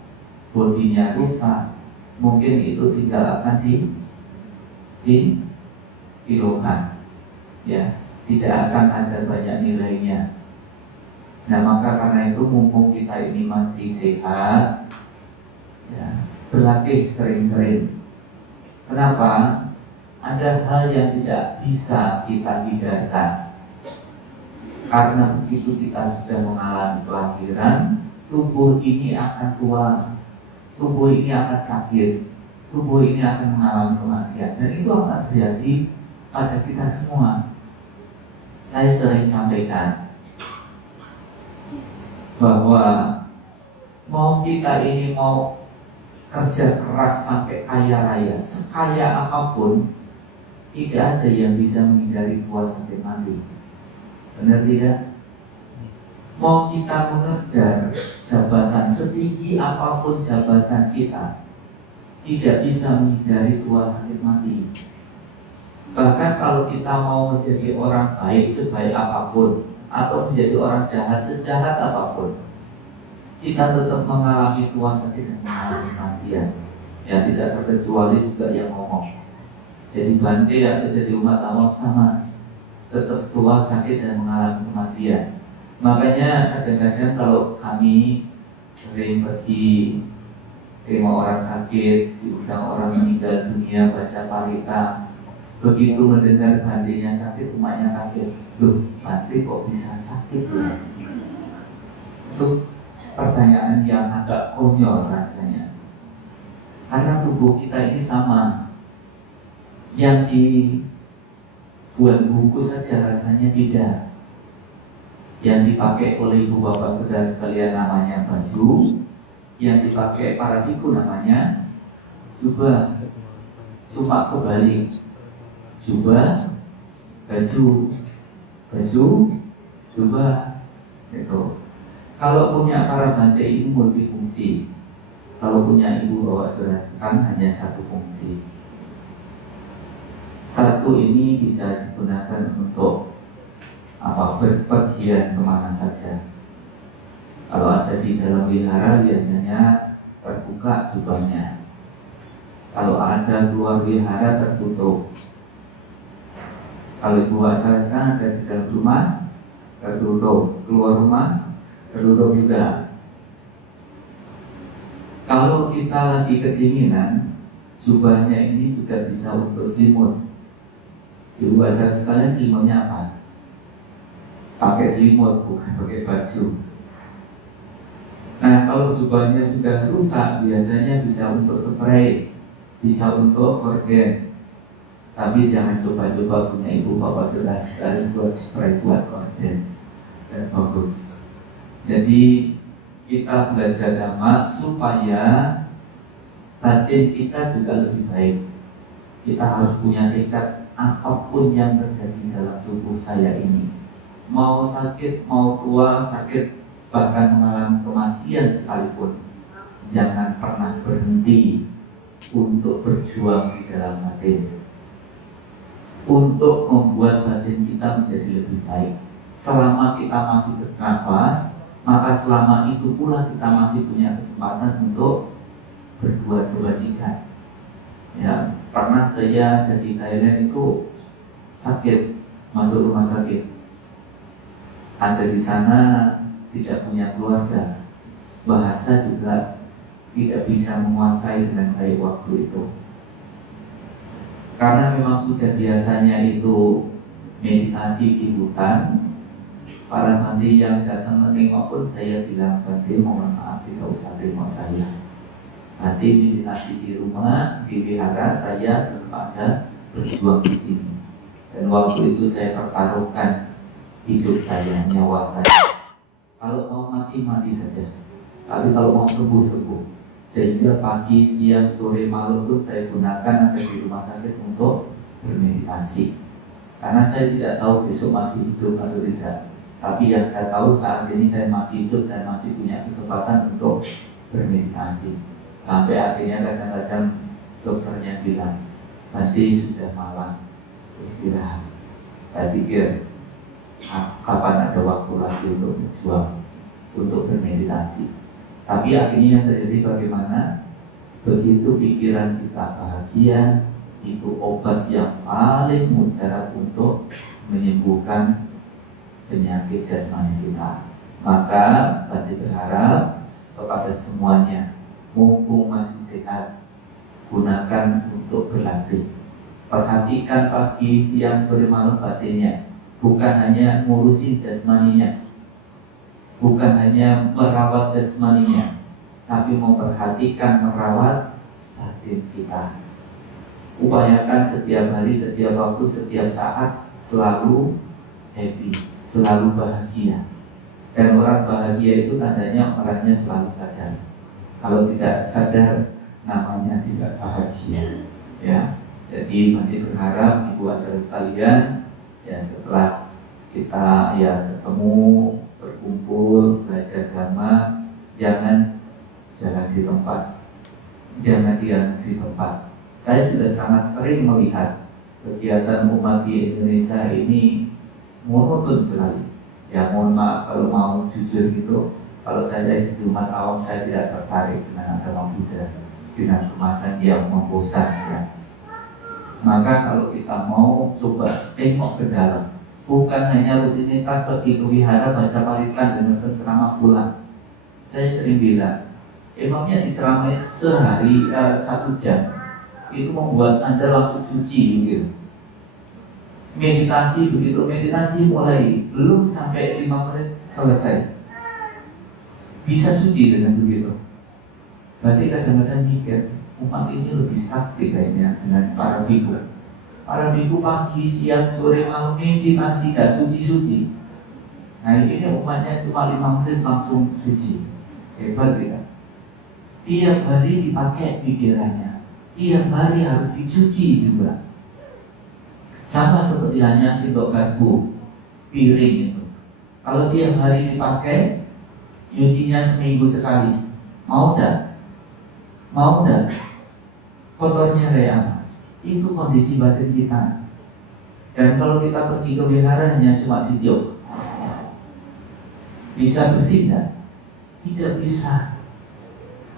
bodinya rusak, mungkin itu tinggal akan kilokan, ya, tidak akan ada banyak nilainya. Nah, maka karena itu mumpung kita ini masih sehat, ya, berlatih sering-sering. Kenapa? Ada hal yang tidak bisa kita hindarkan. Karena begitu kita sudah mengalami kelahiran, tubuh ini akan tua, tubuh ini akan sakit, tubuh ini akan mengalami kematian, dan itu akan terjadi pada kita semua. Saya sering sampaikan bahwa mau kita ini mau kerja keras sampai kaya raya, sekaya apapun, tidak ada yang bisa menghindari tua sampai mati. Benar tidak? Mau kita mengejar jabatan setinggi apapun jabatan kita, tidak bisa menghindari tua sakit mati. Bahkan kalau kita mau menjadi orang baik sebaik apapun, atau menjadi orang jahat sejahat apapun, kita tetap mengalami tua sakit dan mengalami kematian. Ya, tidak terkecuali juga yang ngomong. Jadi Bante atau jadi umat awam sama, tetap tua sakit dan mengalami kematian. Makanya kadang-kadang kalau kami sering pergi terima orang sakit, diundang orang meninggal dunia, baca parita, begitu mendengar Bantenya sakit, umatnya kaget. Loh, Bante kok bisa sakit ya? Itu pertanyaan yang agak konyol rasanya. Karena tubuh kita ini sama. Yang dibuat buku saja rasanya beda. Yang dipakai oleh ibu bapak saudara sekalian namanya baju, yang dipakai para biku namanya jubah. Cuma kebalik, jubah, baju, baju, jubah, gitu. Kalau punya para Bante ini multifungsi. Kalau punya ibu bapak saudara sekalian hanya satu fungsi. Satu ini bisa digunakan untuk berpergian kemana saja. Kalau ada di dalam wihara biasanya terbuka jubahnya. Kalau ada keluar wihara tertutup. Kalau ibu asal sekarang ada di dalam rumah tertutup, keluar rumah tertutup juga. Kalau kita lagi kedinginan, jubahnya ini juga bisa untuk selimut. Ibu asal sekalian selimutnya apa? Pakai selimut, bukan pakai baju. Nah, kalau jubahnya sudah rusak, biasanya bisa untuk spray, bisa untuk korden. Tapi jangan coba-coba punya ibu bapak saudara sekalian buat spray, buat korden. Dan bagus. Jadi kita belajar dhamma supaya batin kita juga lebih baik. Kita harus punya tekad apapun yang terjadi dalam tubuh saya ini, mau sakit, mau tua, sakit, bahkan mengalami kematian sekalipun, jangan pernah berhenti untuk berjuang di dalam batin, untuk membuat batin kita menjadi lebih baik. Selama kita masih bernafas, maka selama itu pula kita masih punya kesempatan untuk berbuat kebajikan. Ya, pernah saya dari Thailand itu sakit, masuk rumah sakit. Ada di sana tidak punya keluarga, bahasa juga tidak bisa menguasai dengan baik waktu itu. Karena memang sudah biasanya itu meditasi di hutan, para mandi yang datang menengok pun saya bilang, Bante mohon maaf tidak usah tengok saya. Nanti meditasi di rumah, di wihara saya terpaksa berjuang di sini. Dan waktu itu saya pertaruhkan hidup saya, nyawa saya. Kalau mau mati, mati saja. Tapi kalau mau sembuh, sembuh. Sehingga pagi, siang, sore, malam itu saya gunakan ada di rumah sakit untuk bermeditasi. Karena saya tidak tahu besok masih hidup atau tidak. Tapi yang saya tahu saat ini saya masih hidup dan masih punya kesempatan untuk bermeditasi. Sampai akhirnya kadang-kadang dokternya bilang, nanti sudah malam, istirahat. Saya pikir, kapan ada waktu lagi untuk berjuang, untuk bermeditasi. Tapi akhirnya yang terjadi bagaimana? Begitu pikiran kita bahagia, itu obat yang paling mujarab untuk menyembuhkan penyakit jasmani kita. Maka Bante berharap kepada semuanya, mumpung masih sehat, gunakan untuk berlatih. Perhatikan pagi, siang, sore, malam batinnya. Bukan hanya ngurusin jasmaninya, bukan hanya merawat jasmaninya, tapi memperhatikan, merawat batin kita. Upayakan setiap hari, setiap waktu, setiap saat selalu happy, selalu bahagia. Dan orang bahagia itu tandanya orangnya selalu sadar. Kalau tidak sadar, namanya tidak bahagia. Ya, jadi Bante berharap ibu acara sekalian, ya setelah kita ya ketemu, berkumpul, belajar agama, jangan jalan di tempat, jangan diam di tempat. Saya sudah sangat sering melihat kegiatan umat di Indonesia ini monoton sekali. Ya mohon maaf kalau mau jujur gitu, kalau saya dari segi umat awam saya tidak tertarik dengan agama Buddha, dengan kemasan yang membosankan. Maka kalau kita mau coba tengok ke dalam, bukan hanya rutinitas pergi ke wihara baca paritan dengan ceramah pulang. Saya sering bilang, emangnya diceramai sehari 1 jam itu membuat Anda langsung suci gitu. Meditasi begitu, meditasi mulai belum sampai 5 menit selesai, bisa suci dengan begitu. Berarti kadang-kadang mikir, umat ini lebih sakti kayaknya dengan para biku. Para biku pagi, siang, sore, malam meditasi gak suci-suci. Nah ini umatnya cuma 5 menit langsung suci. Hebat tidak? Tiap hari dipakai pikirannya, tiap hari harus dicuci juga. Sama seperti hanya sendok garpu, piring itu. Kalau tiap hari dipakai, nyucinya seminggu sekali. Mau tak? Mau tak? Kotornya kayak apa? Itu kondisi batin kita. Dan kalau kita pergi ke wiharanya cuma ditiup, bisa bersih tak? Tidak bisa.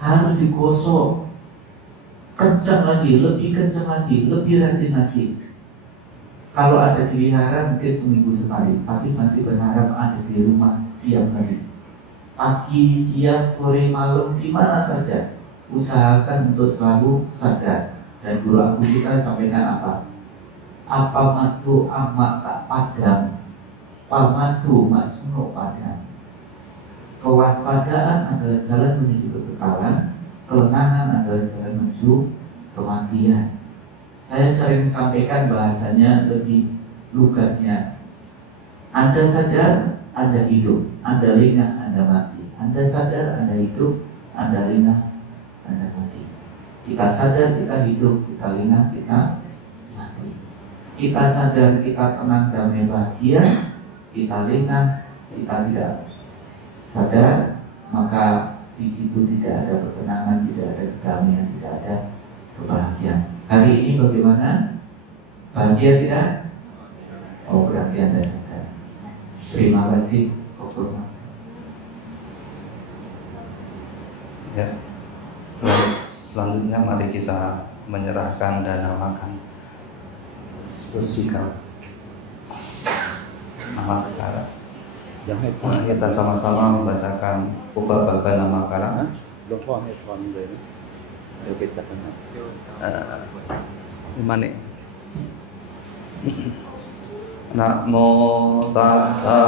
Harus digosok, kencang lagi, lebih kencang lagi, lebih rajin lagi. Kalau ada di wihara mungkin seminggu sekali, tapi nanti berharap ada di rumah tiap hari. Pagi, siang, sore, malam, di mana saja. Usahakan untuk selalu sadar. Dan guru aku kita sampaikan apa? Apa madu amat tak padam, pamadu mak suno padam. Kewaspadaan adalah jalan menuju kekekalan, kelengahan adalah jalan menuju kematian. Saya sering sampaikan bahasanya lebih lugasnya. Anda sadar, Anda hidup. Anda lengah, Anda mati. Anda sadar, Anda hidup. Anda lengah, Anda mati. Kita sadar, kita hidup. Kita lengah, kita mati. Kita sadar, kita tenang, damai, bahagia. Kita lengah, kita tidak sadar. Maka di situ tidak ada ketenangan, tidak ada kedamaian, tidak ada kebahagiaan. Hari ini bagaimana? Bahagia tidak? Oh berarti Anda sadar. Terima kasih. Ya. Selanjutnya mari kita menyerahkan dana makan bersikap nama sekarang. Kita sama-sama membacakan Upabagana Makara. หลวงพ่อให้พรเลยนะเดี๋ยวไปจัดกันนะ Gimana? Namo tassa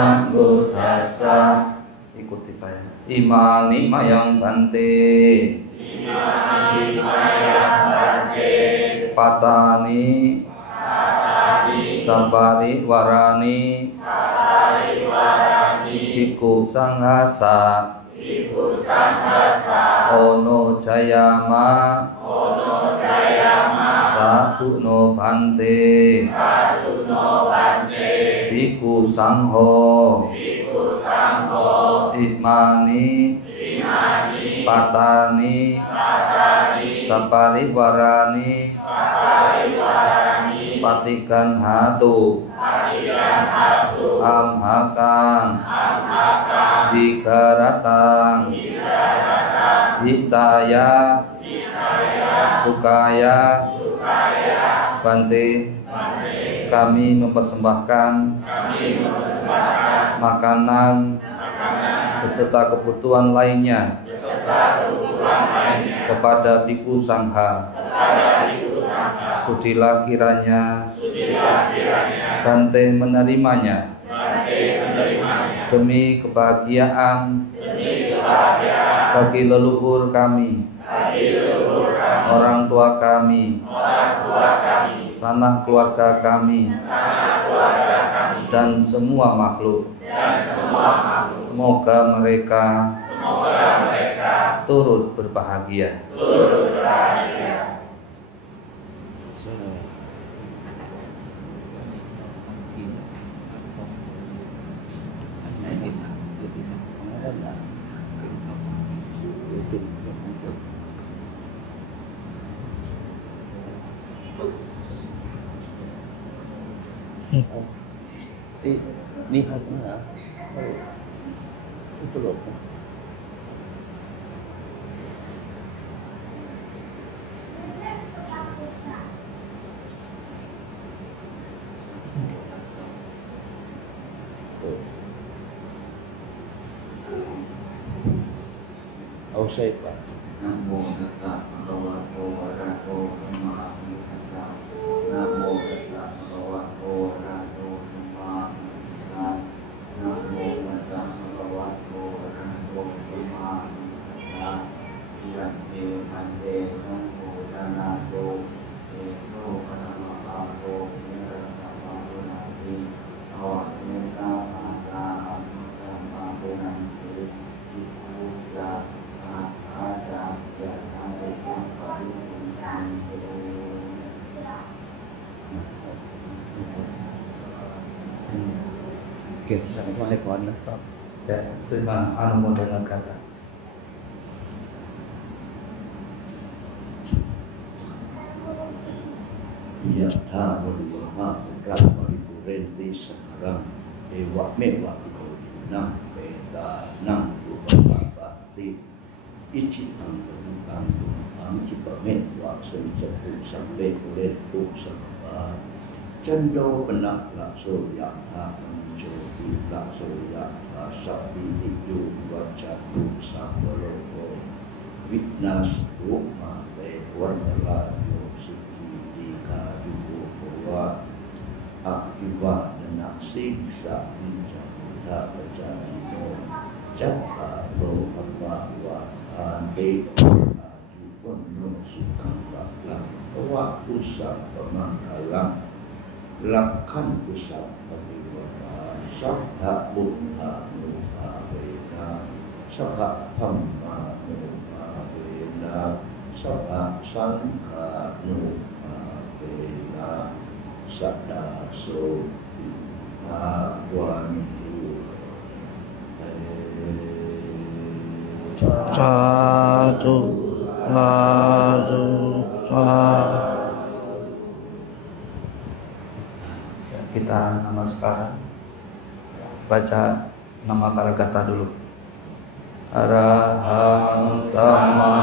Sambuddhassa. Ikuti saya. Imani mayang bante. Patani. Sabari warani. Bhikkhu sanghasa. Ono jayama. Satu no bante. Bhikkhu sangho. Imani. Patani. Sapari warani. Patikan hatu. Amhakang. Vigaratang. Hitaya. Sukaya. Bante, kami mempersembahkan makanan beserta kebutuhan lainnya kepada Bhikkhu Sangha. Sudilah kiranya Bante menerimanya demi kebahagiaan bagi leluhur kami, orang tua kami, sanak keluarga kami, dan semua makhluk. Semoga mereka turut berbahagia. Lihat mana? Itu loh. Oh, saya Pak. Namo tassa bhagavato arahato sama sambuddhassa. Namo tassa bhagavato arahato sama sambuddhassa. Namo tassa bhagavato arahato sama sambuddhassa. Yate ante sambuddhanato eso paramakato nirasapavunati awasesa mata amutamapunanti ikuta ada yang paling Oke, Assalamualaikum. Ya, terima anumodana kata. Ya ta'ala ma'akat paripurenti sakarang ewa mewa nang peta nang rupapapati icitang penentang ang cipametwa sencepu sampai kulit tu sabba cendo benak lakso yang menjo lakso yang sapi itu baca tu saboloko witnas rumah warna suci di kayu bahwa akibat dan siksa tak terjadi jaka bahwa ante pun suka belakang bahwa usah pemangkalan lakan usah beribadah sabda buddha nuha wena sabda dhamma nuha wena sabda sangha nuha wena sabda so wamitu Satu, satu, kita namaskara. Baca nama Karagata dulu. Arahang sama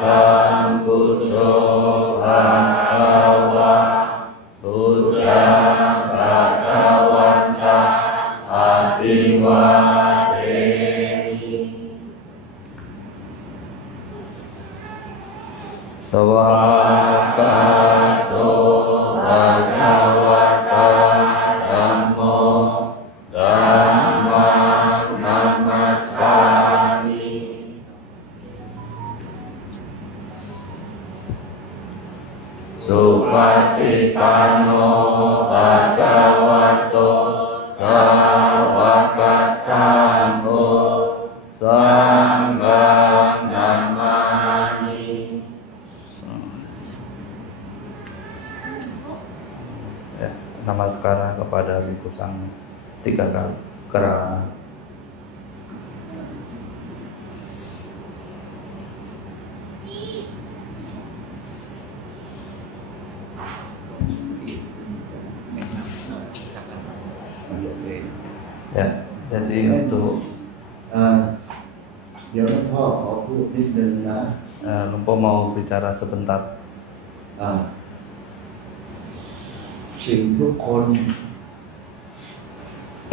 sambuddho bhagava Buddha bhagavata abiwa Swakato bhagavata dhammo dhammo Sambho Sangham Namami. Ya, namaskara kepada Bhikkhu Sangha 3 kali kera. Ya, jadi untuk เดี๋ยวหลวงพ่อขอพูดนิดนึงนะ Lumpo mau bicara sebentar. อ่าสิ่งทุกคน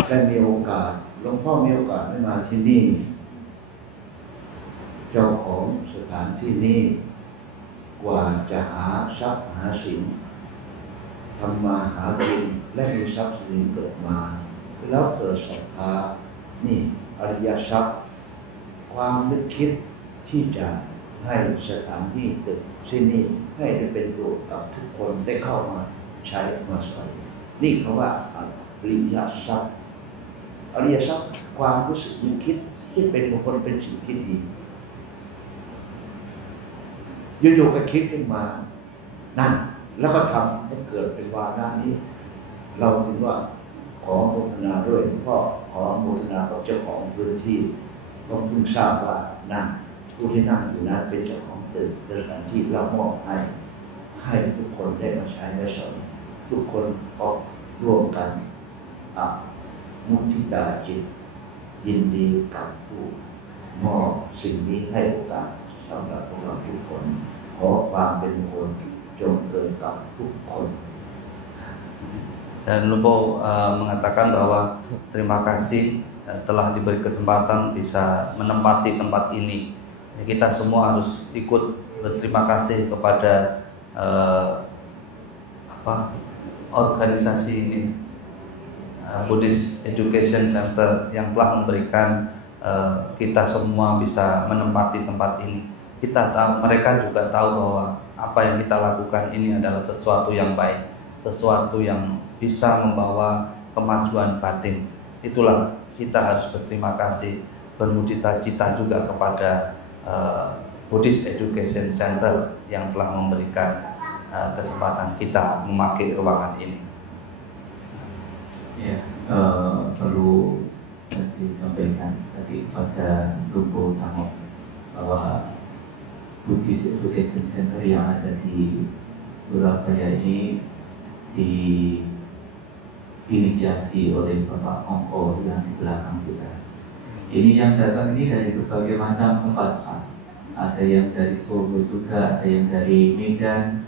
ได้มีโอกาสหลวงพ่อมีโอกาสได้มาที่นี่ เจ้าของสถานที่นี้กว่าจะหาทรัพย์หาสินทำมาหากินและมีทรัพย์สินเกิดมาแล้วเกิดศรัทธานี่อริยทรัพย์ความนึกคิดที่จะให้สถานที่ตึกที่นี่ให้ได้เป็นประโยชน์กับทุกคนได้เข้ามาใช้มาใช้นี่เขาว่าอริยทรัพย์อริยทรัพย์ความรู้สึกนึกคิดที่เป็นบุคคลเป็นสิ่งที่ดีอยู่ๆก็คิดขึ้นมานั่นแล้วก็ทำให้เกิดเป็นวาระนี้เราถึงว่าขอโมทนาด้วยเพราะขอโมทนากับเจ้าของพื้นที่ก็เพิ่งทราบว่านั่นผู้ที่นั่งอยู่นั้นเป็นเจ้าของตึกสถานที่เรามอบให้ทุกคนได้มาใช้ได้สอยทุกคนก็ร่วมกันมุทิตาจิตยินดีกับผู้มอบสิ่งนี้ให้โอกาสสำหรับพวกเราทุกคนขอความเป็นคนจงเกิดกับทุกคน Dan Lumpo mengatakan bahwa terima kasih telah diberi kesempatan bisa menempati tempat ini. Kita semua harus ikut berterima kasih kepada organisasi ini, Buddhist Education Center, yang telah memberikan kita semua bisa menempati tempat ini. Kita tahu, mereka juga tahu bahwa apa yang kita lakukan ini adalah sesuatu yang baik, sesuatu yang bisa membawa kemajuan batin. Itulah kita harus berterima kasih, bermudita cita juga kepada Buddhist Education Center yang telah memberikan kesempatan kita memakai ruangan ini. Ya, perlu disampaikan tadi pada Lumpo Sangha bahwa Buddhist Education Center yang ada di Surabaya ini diinisiasi oleh Bapak Ongko yang di belakang kita. Ini yang datang ini dari berbagai macam tempat, Pak. Ada yang dari Solo juga, ada yang dari Medan,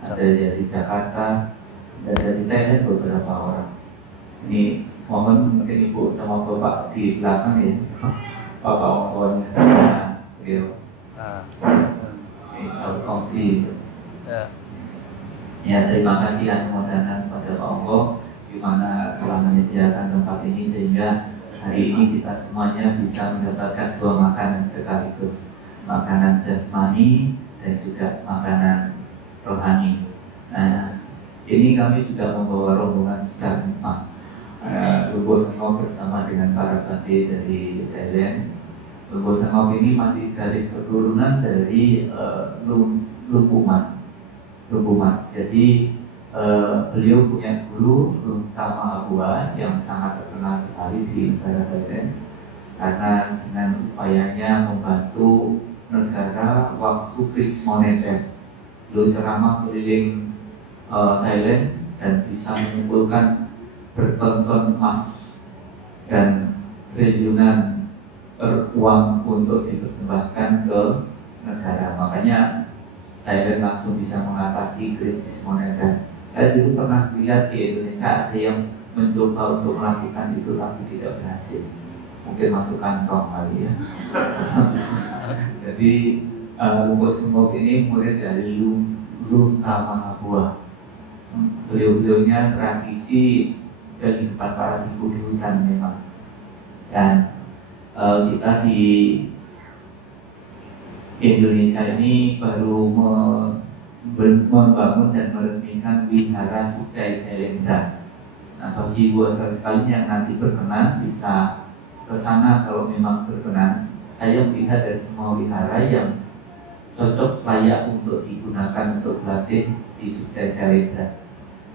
ada dari Jakarta, ada dari Thailand beberapa orang. Ini mohon mungkin Ibu sama Bapak di belakang ya, Bapak Ongko-nya, beliau. Kongsi. Ya, terima kasih anumodanan pada Pak Ongko di mana telah menyediakan tempat ini sehingga hari ini kita semuanya bisa mendapatkan 2 makanan sekaligus, makanan jasmani dan juga makanan rohani. Nah, ini kami sudah membawa rombongan besar, Pak. Lumpo Sangha bersama dengan para bante dari Thailand. Lumpo Sangha ini masih garis keturunan dari Lumpuman. Jadi beliau punya guru Tama Abua yang sangat terkenal sekali di negara Thailand karena dengan upayanya membantu negara waktu krisis moneter. Beliau ceramah keliling Thailand dan bisa mengumpulkan berton-ton emas dan triliunan uang untuk dipersembahkan ke negara. Makanya Thailand langsung bisa mengatasi krisis moneter. Saya dulu pernah lihat di Indonesia ada yang mencoba untuk melakukan itu tapi tidak berhasil. Mungkin masuk kantong kali ya. Jadi Lumpo Sangha ini murid dari Tama Abua. Beliau-beliaunya tradisi kehidupan para biku di hutan memang. Dan kita di Indonesia ini baru membangun dan meresmikan Wihara Sukcai Sailendra. Nah, bagi buat sekali yang nanti berkenan bisa ke sana kalau memang berkenan. Saya melihat dari semua wihara yang cocok layak untuk digunakan untuk berlatih di Sukcesya Leda.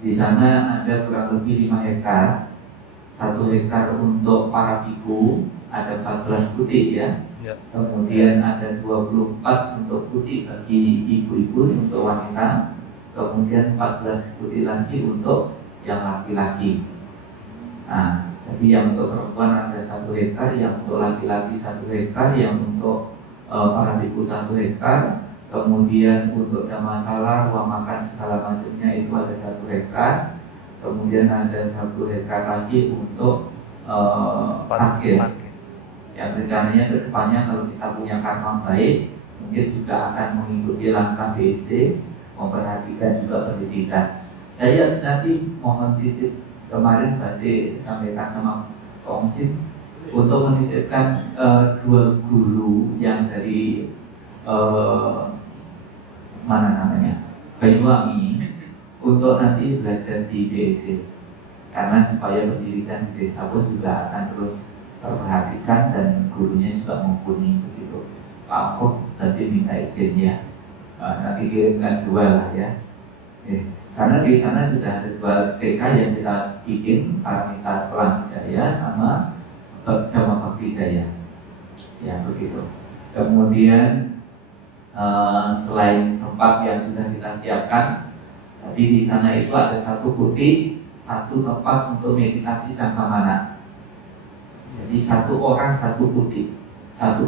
Di sana ada kurang lebih 5 hektar. 1 hektar untuk para biku, ada 14 butik ya. Ya. Kemudian ada 24 untuk butik bagi ibu-ibu untuk wanita. Kemudian 14 butik lagi untuk yang laki-laki. Nah, jadi yang untuk perempuan ada 1 hektar, yang untuk laki-laki 1 hektar, yang untuk para biku 1 hektar. Kemudian untuk dhammasala, ruang makan segala macamnya itu ada 1 hektar. Kemudian ada 1 hektar lagi untuk parkir. Yang rencananya ke depannya kalau kita punya karma baik, mungkin juga akan mengikuti langkah BC, memperhatikan juga pendidikan. Saya nanti mohon titip, kemarin tadi sampaikan sama Pak Ongcin untuk menitipkan 2 guru yang dari mana namanya, Banyuwangi, untuk nanti belajar di BEC, karena supaya pendidikan di desa pun juga akan terus terperhatikan dan gurunya juga mumpuni begitu. Pak Ahok tadi minta izin ya, nanti kirimkan 2 lah ya. Karena di sana sudah ada 2 TK yang kita bikin, Paramita Pelangi Jaya sama Dhamma Bhakti Jaya, ya begitu. Kemudian selain tempat yang sudah kita siapkan, tadi di sana itu ada 1 butik, 1 tempat untuk meditasi Cangkamana. Jadi 1 orang 1 butik, 1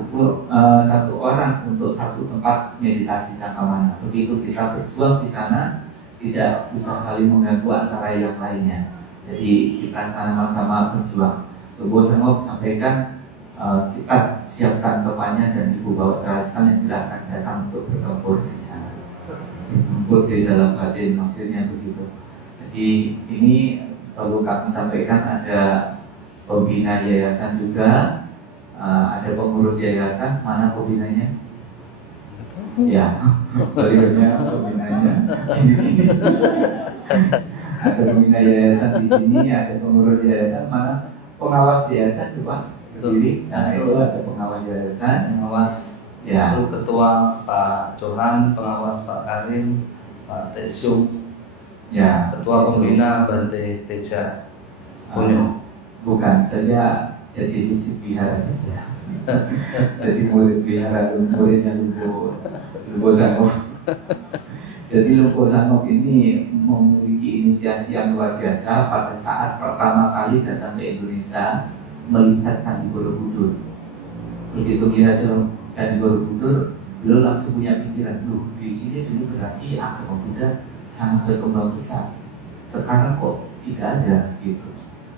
orang untuk 1 tempat meditasi Cangkamana. Begitu kita berjuang di sana, tidak usah saling mengganggu antara yang lainnya. Jadi kita sama-sama berjuang. Tubuh Sengok sampaikan, kita siapkan tempatnya dan Ibu Bawa sekalian silahkan datang untuk bertempur di sana. Bertempur di dalam batin, maksudnya begitu. Jadi ini perlu kami sampaikan, ada pembina yayasan juga, ada pengurus yayasan. Mana pembinanya? Ya, beliaunya pembinanya. Ada pembina yayasan di sini, ada pengurus yayasan. Mana pengawas yayasan coba? Berdiri. Nah itu ada pengawas yayasan, Pengawas ya. itu ketua Pak Johan, pengawas Pak Karim, Pak Tesum, Ya, ketua pembina Bante Teja Punyo. bukan, saya jadi musik wihara saja. Jadi murid wihara, muridnya Lumpo Sangok. Jadi Lumpo Sangok ini memiliki inisiasi yang luar biasa pada saat pertama kali datang ke Indonesia melihat Candi Borobudur. Begitu melihat Candi Borobudur, beliau langsung punya pikiran, di sini dulu berarti agama Buddha sangat berkembang besar. Sekarang kok tidak ada gitu.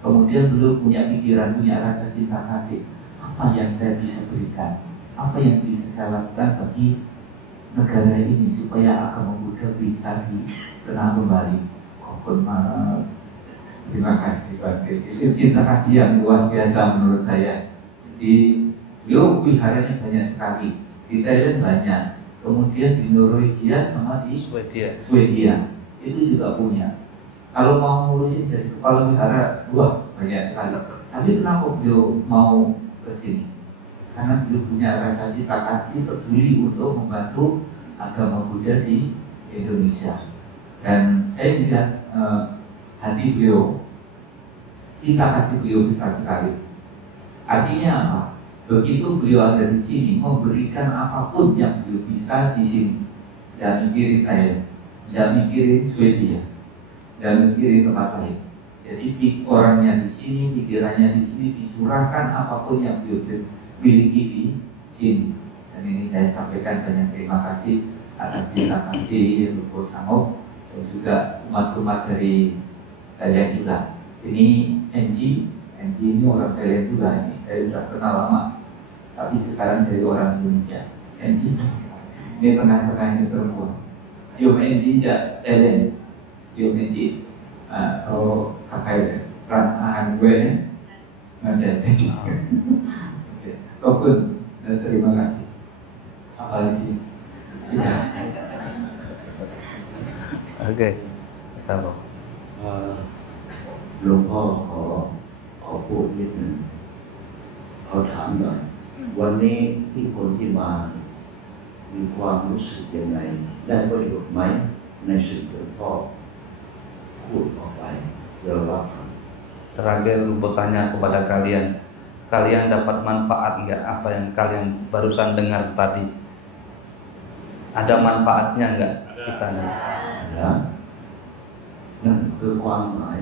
Kemudian beliau punya pikiran, punya rasa cinta kasih. Apa yang saya bisa berikan? Apa yang bisa saya lakukan bagi negara ini supaya agama Buddha bisa dikenal kembali? Terima kasih Pak. Itu cinta kasih yang luar biasa menurut saya. Jadi beliau wiharanya banyak sekali. Di Thailand banyak. Kemudian di Norwegia sama di Swedia itu juga punya. Kalau mau ngurusin jadi kepala wihara, wah banyak sekali. Tapi kenapa beliau mau ke sini? Karena beliau punya rasa cinta kasih, peduli untuk membantu agama Buddha di Indonesia. Dan saya melihat hati beliau, cinta kasih beliau besar sekali. Artinya apa? Begitu beliau ada di sini, memberikan apapun yang beliau bisa di sini. Jangan mikirin Thailand, jangan mikirin Swedia, jangan mikirin tempat lain. Jadi orangnya di sini, pikirannya di sini, dicurahkan apapun yang beliau miliki di sini. Dan ini saya sampaikan banyak terima kasih atas cinta kasih Lumpo Sangok dan juga umat-umat dari Thailand juga. Ini NG ini orang Thailand juga, ini saya sudah kenal lama, tapi sekarang dari orang Indonesia. NG ini tengah-tengah ini perempuan. Yung NG ya Thailand, yung NG kalau kakak peran gue ngajak. Oke, terima kasih. Apalagi sudah. Oke,ครับ หลวงพ่อขอพูดนิดหนึ่ง เขาถามหน่อยวันนี้ที่คนที่มามีความรู้สึกยังไงได้ประโยชน์ไหมในสิ่งที่พ่อพูดออกไปเรารับฟัง Terakhir Lupo tanya kepada kalian, kalian dapat manfaat nggak apa yang kalian barusan dengar tadi? Ada manfaatnya nggak? Kita nih. นะนั่นคือความหมาย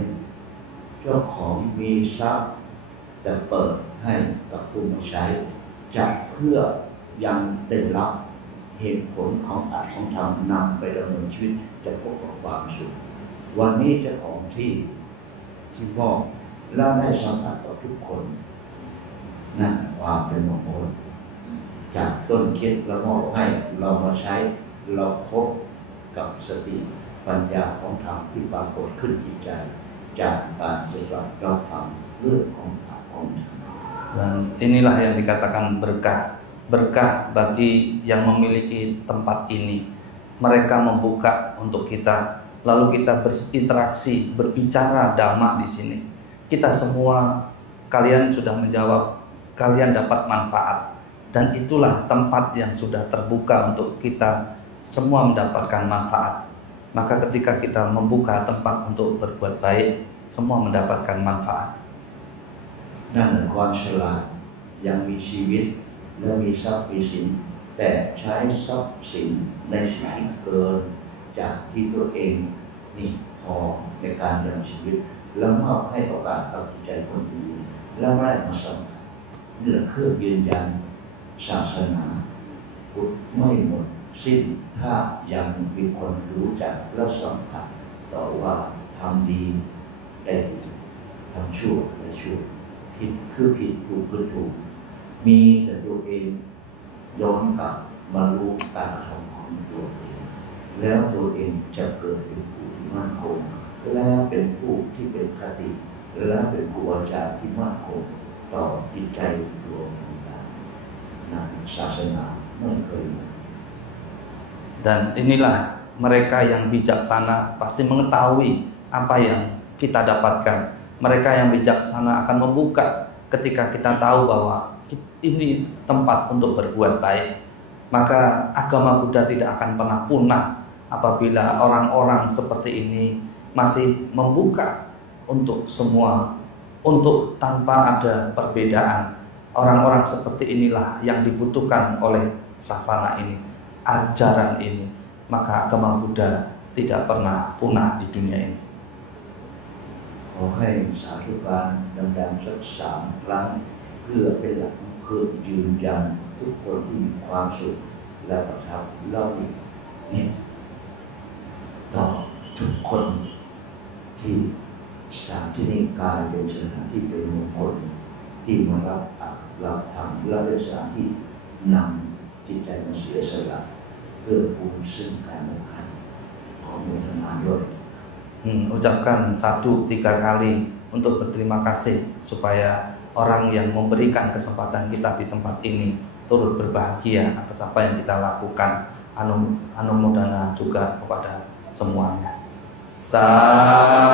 เจ้าของมีทรัพย์แต่เปิดให้กับผู้มาใช้จะเพื่อยังได้รับเหตุผลของอัตของธรรมนำไปดำเนินชีวิตจะพบกับความสุขวันนี้เจ้าของที่มอบและได้สัมผัสกับทุกคนนั่นความเป็นมงคลจากต้นคิดแล้วมอบให้เรามาใช้เราพบกับสติปัญญาของธรรมที่ปรากฏขึ้นจิตใจจากการศึกษาเราฟังเรื่องของอัตของธรรม Dan inilah yang dikatakan berkah. Berkah bagi yang memiliki tempat ini. Mereka membuka untuk kita, lalu kita berinteraksi, berbicara dhamma di sini. Kita semua, kalian sudah menjawab, kalian dapat manfaat. Dan itulah tempat yang sudah terbuka untuk kita semua mendapatkan manfaat. Maka ketika kita membuka tempat untuk berbuat baik, semua mendapatkan manfaat. นั่นคือความฉลาดยังมีชีวิตและมีทรัพย์มีสินแต่ใช้ทรัพย์สินในสิ่งที่เกินจากที่ตัวเองนี่พอในการดำเนินชีวิตแล้วมอบให้โอกาสกับจิตใจคนอื่นและไม่ได้มาสัมผัสนี่แหละเครื่องยืนยันศาสนาพุทธไม่หมดสิ้นถ้ายังมีคนรู้จักและสัมผัสต่อว่าทำดีได้ดีทำชั่วได้ชั่วผิดคือผิดถูกคือถูกมีแต่ตัวเองย้อนกลับมารู้การกระทำของตัวเองแล้วตัวเองจะเกิดเป็นผู้ที่มั่นคงและเป็นผู้ที่เป็นคติและเป็นครูอาจารย์ที่มั่นคงต่อจิตใจดวงวิญญาณนั้นศาสนาไม่เคย Dan inilah mereka yang bijaksana pasti mengetahui apa yang kita dapatkan. Mereka yang bijaksana akan membuka ketika kita tahu bahwa ini tempat untuk berbuat baik. Maka agama Buddha tidak akan pernah punah apabila orang-orang seperti ini masih membuka untuk semua, untuk tanpa ada perbedaan. Orang-orang seperti inilah yang dibutuhkan oleh sasana ini, ajaran ini. Maka agama Buddha tidak pernah punah di dunia ini. ขอให้สาธุการดังๆสัก3 ครั้งเพื่อเป็นหลักเพื่อยืนยันทุกคนที่มีความสุขและประทับเล่าอีกนี่ต่อทุกคนที่สถานที่นี้กลายเป็นสถานที่เป็นมงคลที่มารับธรรมและเป็นสถานที่นำจิตใจมาเสียสละเพื่อบุญซึ่งกันและกันของโมทนาด้วย Ucapkan 1-3 kali untuk berterima kasih supaya orang yang memberikan kesempatan kita di tempat ini turut berbahagia atas apa yang kita lakukan. Anumodana juga kepada semuanya. Sadu,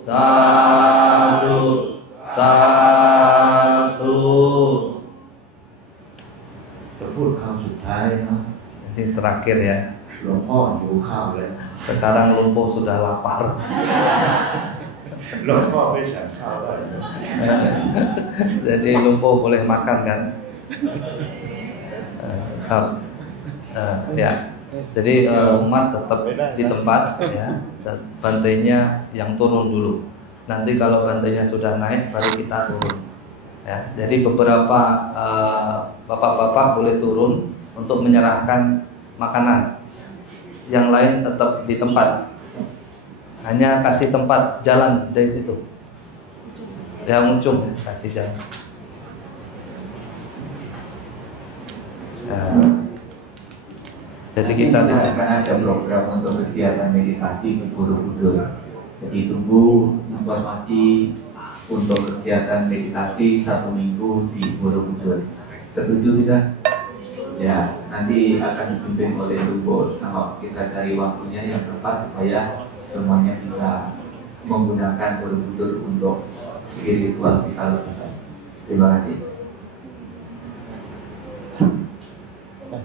sadu, sadu. จะพูดคำสุดท้ายนะ Jadi terakhir ya. หลวงพ่อหิวข้าวเลย Sekarang Lumpo sudah lapar. หลวงพ่อไม่ฉันข้าวได้เลย Jadi Lumpo boleh makan kan? Ya. Jadi umat tetap di tempat ya. Dan bantainya yang turun dulu. Nanti kalau bantainya sudah naik baru kita turun. Ya. Jadi beberapa bapak-bapak boleh turun untuk menyerahkan makanan. Yang lain tetap di tempat. Hanya kasih tempat jalan dari situ. Ya muncul kasih jalan. Ya. Jadi kita di sini akan ada program untuk kegiatan meditasi ke Borobudur. Jadi tunggu informasi untuk kegiatan meditasi 1 minggu di Borobudur. Setuju tidak? Ya, nanti akan dipimpin oleh Lumpo sama kita cari waktunya yang tepat supaya semuanya bisa menggunakan Borobudur untuk spiritual kita lebih baik. Terima kasih. Nah,